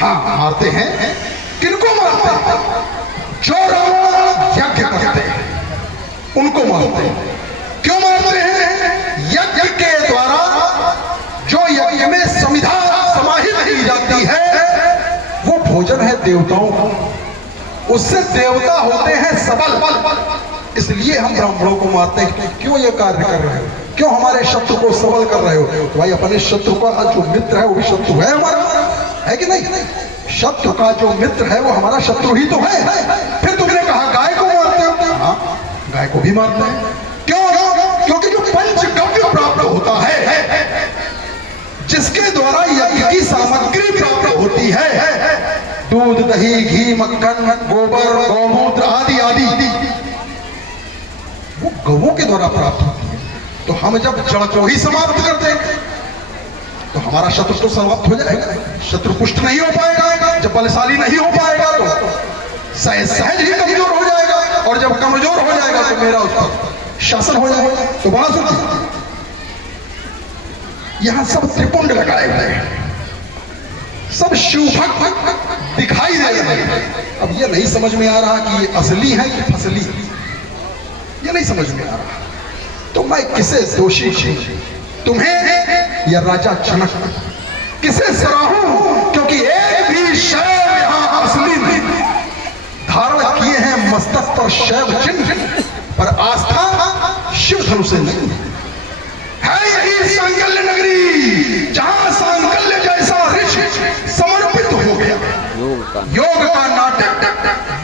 हाँ मारते हैं, किनको मारते हैं? जो रावण यज्ञ करते हैं उनको मारते हैं। क्यों मारते हैं? यज्ञ के द्वारा जो यज्ञ में समिधा समाहित की जाती है वो भोजन है देवताओं को, उससे देवता होते हैं सबल। इसलिए हम ब्राह्मणों को मारते हैं। क्यों ये कार्य कर रहे हो? क्यों हमारे शत्रु को सबल कर रहे हो? तो भाई अपने शत्रु का जो मित्र है वो भी शत्रु है हमारा, है कि नहीं? शत्रु का जो मित्र है वो हमारा शत्रु ही तो है। फिर तुमने कहा गाय को मारते हो, हाँ गाय को भी मारते हैं। क्यों? क्योंकि जो पंचगव्य प्राप्त होता है, जिसके द्वारा यज्ञ की सामग्री प्राप्त होती है, दूध दही घी मक्खन गोबर गौमूत्र आदि आदि, वो गौओं के द्वारा प्राप्त होती है। तो हम जब जड़ को ही समाप्त कर देंगे तो हमारा शत्रु तो समाप्त हो जाएगा, शत्रु पुष्ट नहीं हो पाएगा। जब बलशाली नहीं हो पाएगा तो सहज ही कमजोर हो जाएगा, और जब कमजोर हो जाएगा तो मेरा उस पर शासन हो जाएगा। तो बड़ा सुनिए, यहाँ सब त्रिपुंड लगाए हुए हैं, सब शिव भक्त दिखाई दे रहे हैं। अब ये नहीं समझ में आ रहा कि ये असली है कि फसली, ये नहीं समझ में आ रहा। तो मैं किसे दोषी हूं, तुम्हें या राजा जनक? किसे सराहूं? क्योंकि एक भी शैव यहाँ असली नहीं। धारण किए हैं मस्तक पर शैव चिन्ह, पर आस्था शिव धनुष से नहीं है। यही सांकल्य नगरी, जहां सांकल्य जैसा ऋषि समर्पित हो गया। योग का नाटक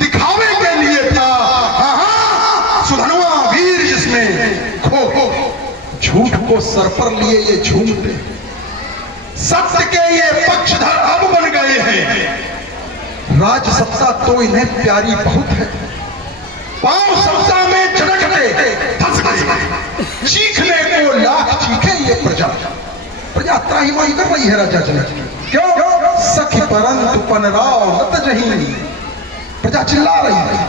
दिखावे के लिए था। हाँ, सुधनवा वीर जिसमें खो झूठ को सर पर लिए ये झूमते, सत्य के ये पक्षधर अब बन गए हैं। राजसत्ता तो इन्हें प्यारी बहुत है, पांव सत्ता में झटकते फंस गए। चीखने को लाख चीखे ये प्रजा त्राहिमाही कर रही है राजा जनक की। क्यों? सखी परंतु पनराव नत जही, प्रजा चिल्ला रही है,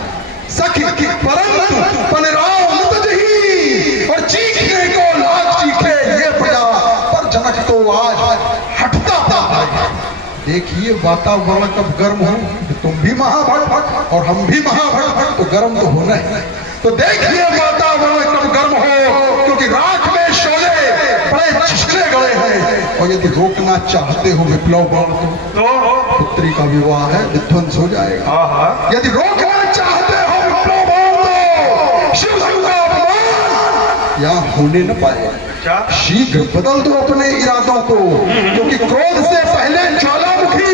सखी परंतु पनराव नत जही, और चीखने को लाख चीखे ये प्रजा, पर जनक तो आज हटता था। देखिए वातावरण कब गर्म हो, तुम भी महाभक्त और हम भी महाभक्त, तो गर्म तो होना ही। तो देखिए वातावरण कब गर्म हो, क्योंकि राख में शोले बड़े छिछले गए हैं। और यदि रोकना चाहते हो विप्लव बाण को, तो पुत्री का विवाह है, विध्वंस हो जाएगा। यदि रोकना चाहते हो विप्लव बाण को, शिव धनुष का अपमान यहाँ होने न पाएगा। शीघ्र बदल दो अपने इरादों को, क्योंकि क्रोध से पहले ज्वालामुखी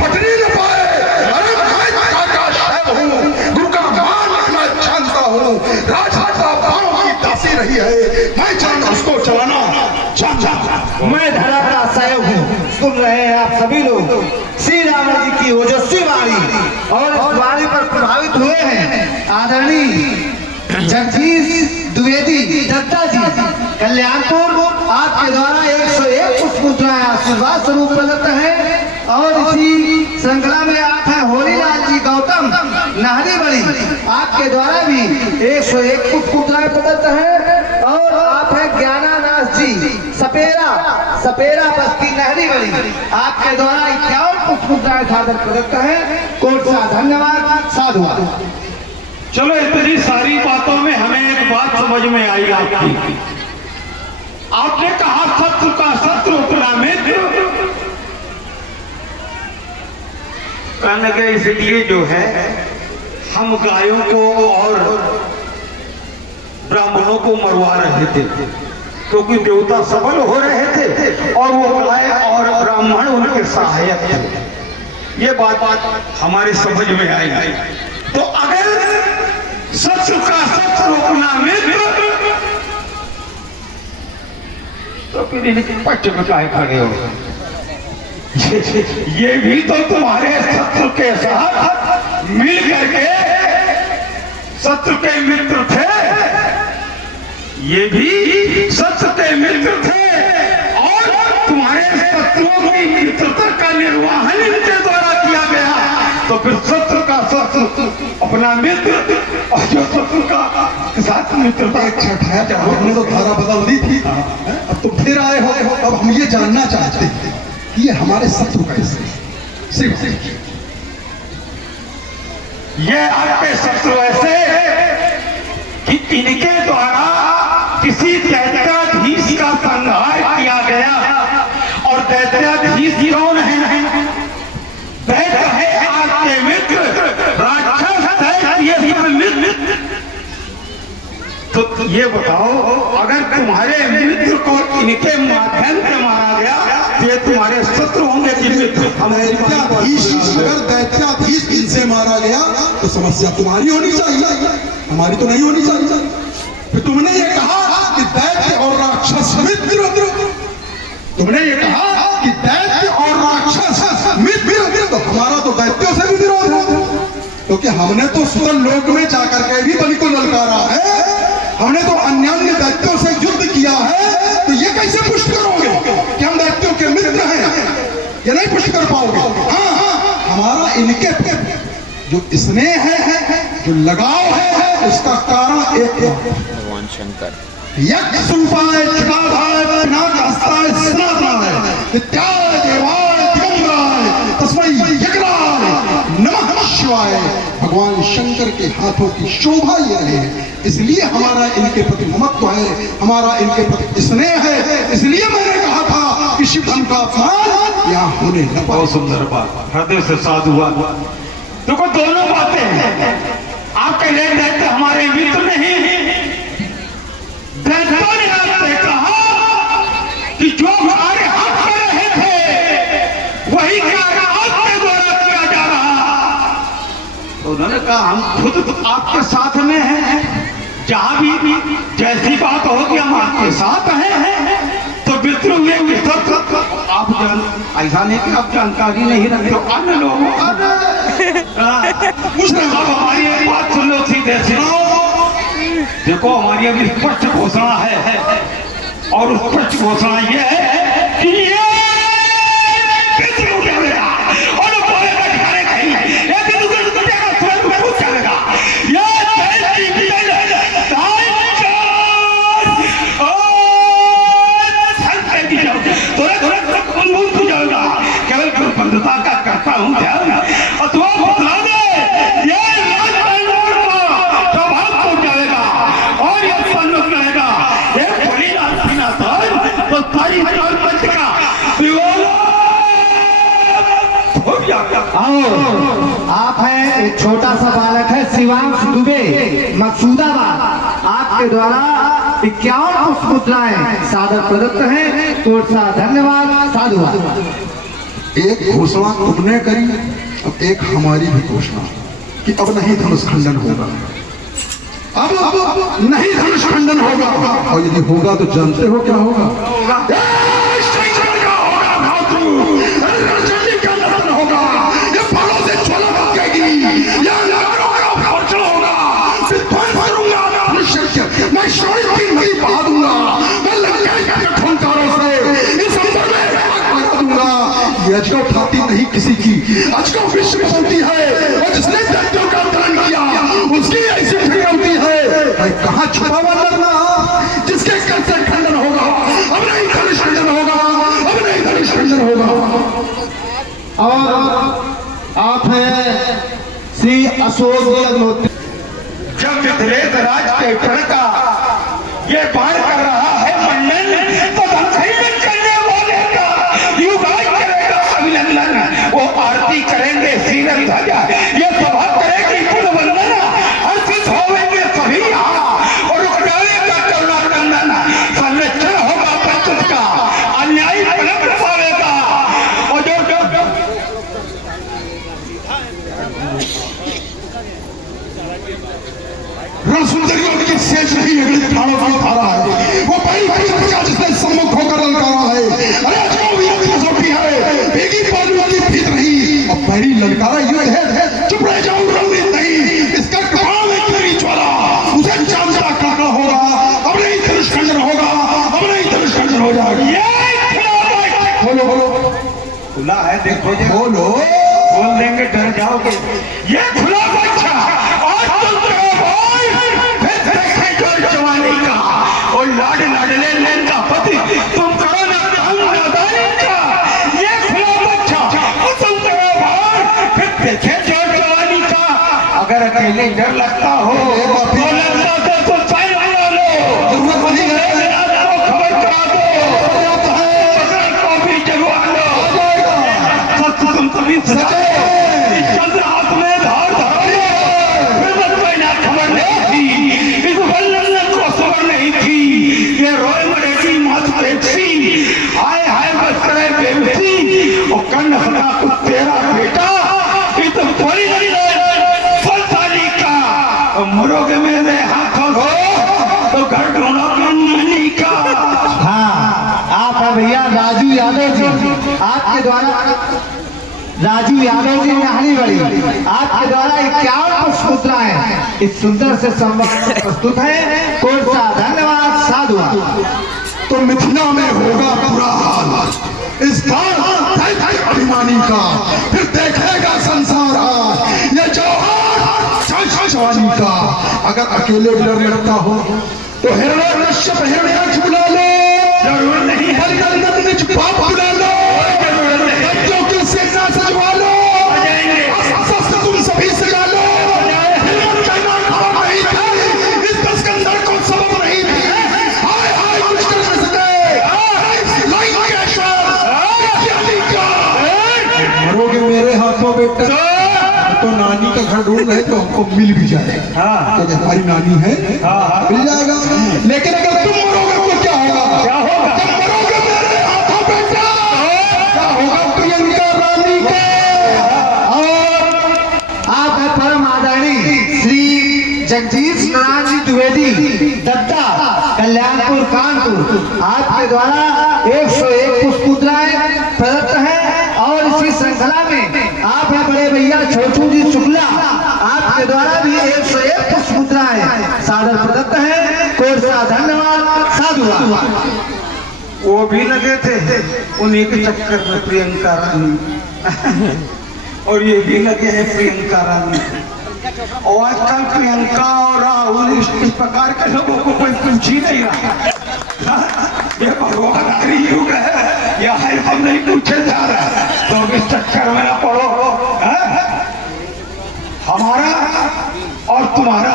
फटने न पाए। अरे मैं काका शैव हूँ, गुरु का मान रखना जानता हूँ, राजमाता पांव की दासी रही है, मैं जानता उसको चलाना जान। मैं धरा का सैव हूँ। सुन रहे हैं आप सभी लोग श्री रावण जी की ओजस्वी वाणी, और इस वाणी पर प्रभावित हुए हैं आदरणीय जगदीश द्विवेदी दत्ता जी कल्याणपुर। आपके द्वारा 101 पुष्प मुद्राएं आशीर्वाद स्वरूप प्रदत्त है, और इसी श्रृंखला में आप हैं होलीलाल जी गौतम नाहरी बड़ी, आपके द्वारा भी 101 पुष्प मुद्राएं प्रदत्त है, और आप हैं ज्ञानानाथ जी सपेरा बस्ती नहरी बड़ी, आपके द्वारा 51 पुष्प मुद्राएं सादर प्रदत्त है। कोट सा धन्यवाद, साधुवाद। चलो इतनी सारी बातों में हमें एक बात समझ में आई आपकी। आपने कहा शत्रु का शत्रु अपना मित्र, कहने लगे इसलिए जो है हम गायों को और ब्राह्मणों को मरवा रहे थे, क्योंकि देवता सबल हो रहे थे और वो गाय और ब्राह्मण उनके सहायक थे। ये बात हमारे समझ में आई। तो अगर शत्रु का शत्रु अपना मित्र, तो फिर इनके पक्ष में काहे खड़े हो? ये भी तो तुम्हारे शत्रु के साथ मिल करके शत्रु के मित्र थे, ये भी शत्रु के मित्र थे, और तुम्हारे शत्रुओं की मित्रता का निर्वाहन इनके द्वारा किया गया। तो फिर शत्रु का शत्रु अपना मित्र, और जो शत्रु का साथ मित्रता छठाया जब हमने तो धारा बदल दी थी, अब तुम फिर आए हो। अब हम ये जानना चाहते हैं कि ये हमारे शत्रु कैसे? सिर्फ ये आपके शत्रु ऐसे कि इनके द्वारा किसी दैत्याधीश का संहार किया गया, और दैत्याधीश कौन है? दैत्य है आपके मित्र, राक्षस दैत्य, ये सब मित्र। तो ये बताओ, अगर तुम्हारे मित्र को इनके माध्यम से मारा गया, तो ये तुम्हारे शत्रु होंगे कि मित्र? अगर दैत्याधीश इनसे मारा गया तो समस्या तुम्हारी होनी चाहिए, हमारी तो नहीं होनी चाहिए। फिर तुमने ये कहा कि दैत्य और राक्षस मित्र, तुमने ये कहा कि दैत्य और राक्षस मित्र, तो हमारा तो दैत्यों से भी विरोध है, क्योंकि हमने तो सुतल लोक में जाकर के भी बलि को ललकारा है, हमने तो अन्यान्य दैत्यों से युद्ध किया है। तो ये कैसे पुष्ट करोगे कि हम दैत्यों के मित्र हैं? ये नहीं पुष्ट कर पाओगे। हाँ, हमारा इनके जो स्नेह है, जो लगाव है, उसका कारण एक भगवान शंकर। यज्ञ सुपाय, नित्याय देवाय दिगंबराय तस्मै यज्ञाय नमः शिवाय। भगवान शंकर के हाथों की शोभा यह है, इसलिए हमारा इनके प्रति ममत्व है, हमारा इनके प्रति स्नेह है। इसलिए मैंने कहा था कि शिव धर्म का अपमान यहाँ होने न पाए। बहुत सुंदर बात, हृदय से साधुवाद। देखो दोनों बातें हैं। आप कह रहे दैत्य हमारे मित्र नहीं, दैत्यों ने आपसे कहा कि जो हमारे हाथ में रहे थे वही कार्य आपके द्वारा किया जा रहा। तो उन्होंने कहा हम खुद तो आपके साथ में हैं, जहां भी जैसी बात होगी हम आपके साथ हैं। तो मित्र हुए आप ऐसा नहीं कि आप जानकारी नहीं रखते हो अन्य लोगों हमारी एक बात सुन लो सीधे सुनो। देखो हमारी अभी स्पष्ट घोषणा है और उस स्पष्ट घोषणा ये है कि ये बंधुता का करता हूँ ध्यान और तो बतला दे ये स्वभाव हो जाएगा और ये सन्मुख रहेगा। ये बड़ी तो सारी पंच का आओ, आप हैं एक छोटा सा बालक है शिवांश दुबे मकसूदाबाद, आपके द्वारा 51 पुष्प मुद्राएं सादर प्रदत्त हैं। कोट सा धन्यवाद, साधुवाद। एक घोषणा तुमने करी, अब एक हमारी भी घोषणा कि अब नहीं धनुष खंडन होगा। अब नहीं धनुष खंडन होगा, और यदि होगा तो जानते हो क्या होगा? होगा, ये फलों से ज्वाला भड़केगी, ये अंगारों का भक्षण होगा, विध्वंस करूंगा मैं शरीर की नदी बहा दूंगा, मैं लंका के ठोंकारों से इस अंबर में बहा दूंगा। ये अजगव उठाती नहीं किसी की, अजगव विश्व में होती है, और जिसने दैत्यों का दलन किया उसकी ऐसी फिर होती है। मैं कहाँ छुपावा लड़ना जिसके कर से खंडन होगा, अब नहीं धनुष खंडन होगा, अब नहीं धनुष खंडन होगा। और आप हैं श्री अशोक जी अग्निहोत्री। जब मिथिलेश राज के ऊपर का ये बाण कर रहा है मंडन, तो धनखड़ी में चलने वाले का युगाई करेगा अभिनंदन। वो आरती करेंगे सीरन ध्वजा, ये सभा करेगी कुल वंदन, हर्षित होंगे सभी यहाँ और रुकनाएगा करुणा कंदन। संरक्षण होगा पंचत का, अन्यायी पलट पावेगा। और जो सुंदरियों की सेज नहीं अगले प्राणों की धारा है, वो बड़ी का जिसने सम्मुख होकर ललकारा है। अरे जो भी कसौटी है बेगी बालू की भीत रही, अब पहली ललकारा युद्ध है, चुप रह जाओ रणनीत नहीं, इसका काम है तेरी ज्वाला, उसे जानता करना होगा। अब नहीं धनुष खंडन होगा, अब नहीं धनुष खंडन हो जाएगा। बोलो बोलो खुला है, देखो बोलो, बोल देंगे डर जाओगे। ये खुला बच्चा आज तुम जवानी का और लाड लाडले लेन का पति तुम करो ना नादानी का। ये खुला बच्चा तुम करो भाई, फिर देखे जोर जवानी का। अगर अकेले डर लगता हो तो लगता तो तुम साइन बना लो, जरूरत नहीं है खबर करा दो, कॉफी जगवा लो, तुम तभी सके हाथ में धार धरो, फिर मत ना खबर नहीं थी, इस बल्लम को खबर नहीं थी। ये रोए मरेगी मत देखी, हाय हाय बस करे बेबसी, और कन्न सदा कुछ तेरा बेटा ये तो बड़ी फलसाली का, और मरोगे मेरे हाथों से तो घर ढूंढोगे मनी का। हाँ, आप हैं भैया राजू यादव जी, आपके द्वारा राजू यादव जी नहरी बड़ी, आपके द्वारा 51 पुष्प मुद्राएं इस सुंदर से संवत प्रस्तुत है। कोट सा धन्यवाद, साधुवाद। तो मिथिला में होगा बुरा हाल इस बार अभिमानी का, फिर देखेगा संसार आज ये जवाहर जवानी का। अगर अकेले डर लगता हो तो हिरण्यकश्यप हिरण्याक्ष बुला लो, जरूर नहीं है बलिनंदन निज बाप बुला लो, बेटा तो नानी का घर ढूंढ रहे तो हमको मिल भी जाए। हाँ। तो हमारी नानी है, हाँ। मिल जाएगा। लेकिन अगर तुम मरोगे तो क्या होगा? क्या होगा? जब मरोगे मेरे हाथों बेटा क्या होगा प्रियंका रानी के? और आप है परम आदरणीय श्री जगदीश नारायण जी द्विवेदी दत्ता कल्याणपुर कानपुर आपके द्वारा 101 पुष्पमुद्राएं प्रदत्त है। और इसी श्रृंखला में आप है बड़े भैया छोटू जी शुक्ला आपके द्वारा भी 101 पुष्पमुद्राएं सादर प्रदत्त है। कोट सा धन्यवाद, साधुवाद। वो भी लगे थे उन्हीं के चक्कर में प्रियंका रानी और ये भी लगे हैं प्रियंका रानी। और आजकल प्रियंका और राहुल इस प्रकार के लोगों को कोई पूछ ही नहीं रहा। ये भगवान युग है, या है हम नहीं पूछे जा रहा, तो इस चक्कर में ना पड़ो। हमारा और तुम्हारा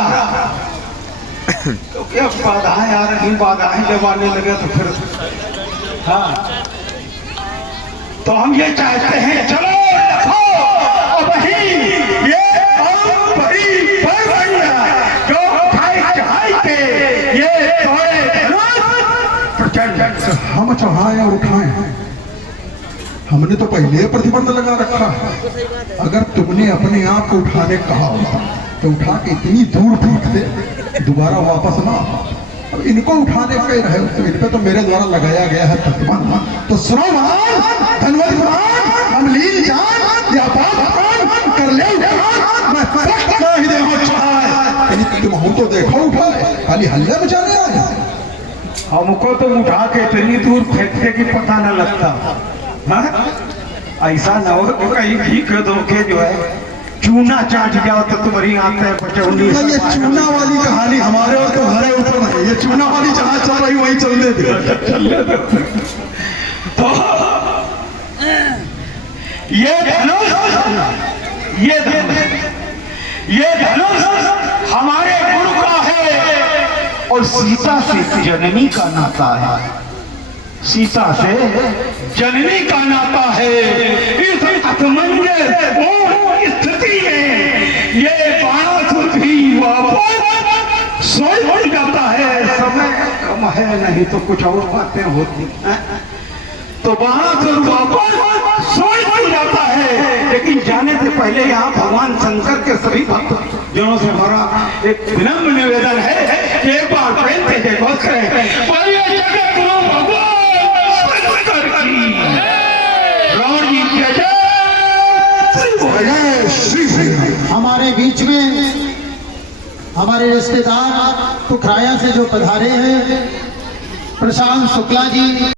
तो क्या बाधाएं आ रही, बाधाएं जब आने लगे तो फिर हाँ, तो हम ये चाहते हैं चलो देखो और वही ये और बड़ी बढ़िया जो उठाए चढ़ाई पे ये तोड़े प्रचंड हम चढ़ाए और उठाए, हमने तो पहले प्रतिबंध लगा रखा है। अगर तुमने अपने आप को उठाने कहा होगा तो उठा के इतनी दूर फेंक दे, दोबारा वापस ना। अब इनको उठाने पे रहे तो इन पे तो मेरे द्वारा लगाया गया है प्रतिबंध। तो सुनो महाराज, धनवत महाराज, हम लील जान या बात कर ले, मैं फर्क ना ही दे चढ़ाए। यानी तुम हो तो देखो उठाए, खाली हल्ले मचाने आए। हमको तो उठा के इतनी दूर फेंकते कि पता न लगता। हाँ? ऐसा न हो कि कहीं घी के धोखे जो है चूना चाट जाओ तो तुम्हारी आंखें बचौनी। ये चूना वाली कहानी हमारे और तुम्हारे ऊपर नहीं, ये चूना वाली जहाँ चल रही वहीं चलने दे। तो ये धनुष हमारे गुरु का है और सीता से जननी का नाता है। सीता से जननी का नाता है। इस असमंजस स्थिति में ये बाणासुर भी वापस सोच जाता है। समय कम है, नहीं तो कुछ और बातें होती हैं। तो बाणासुर वापस सोच जाता है। लेकिन जाने से पहले यहाँ भगवान शंकर के सभी भक्त जनों से हमारा एक विनम्र निवेदन है कि एक बार प्रेम से जय घोष करें। हमारे बीच में हमारे रिश्तेदार पुखराया से जो पधारे हैं प्रशांत शुक्ला जी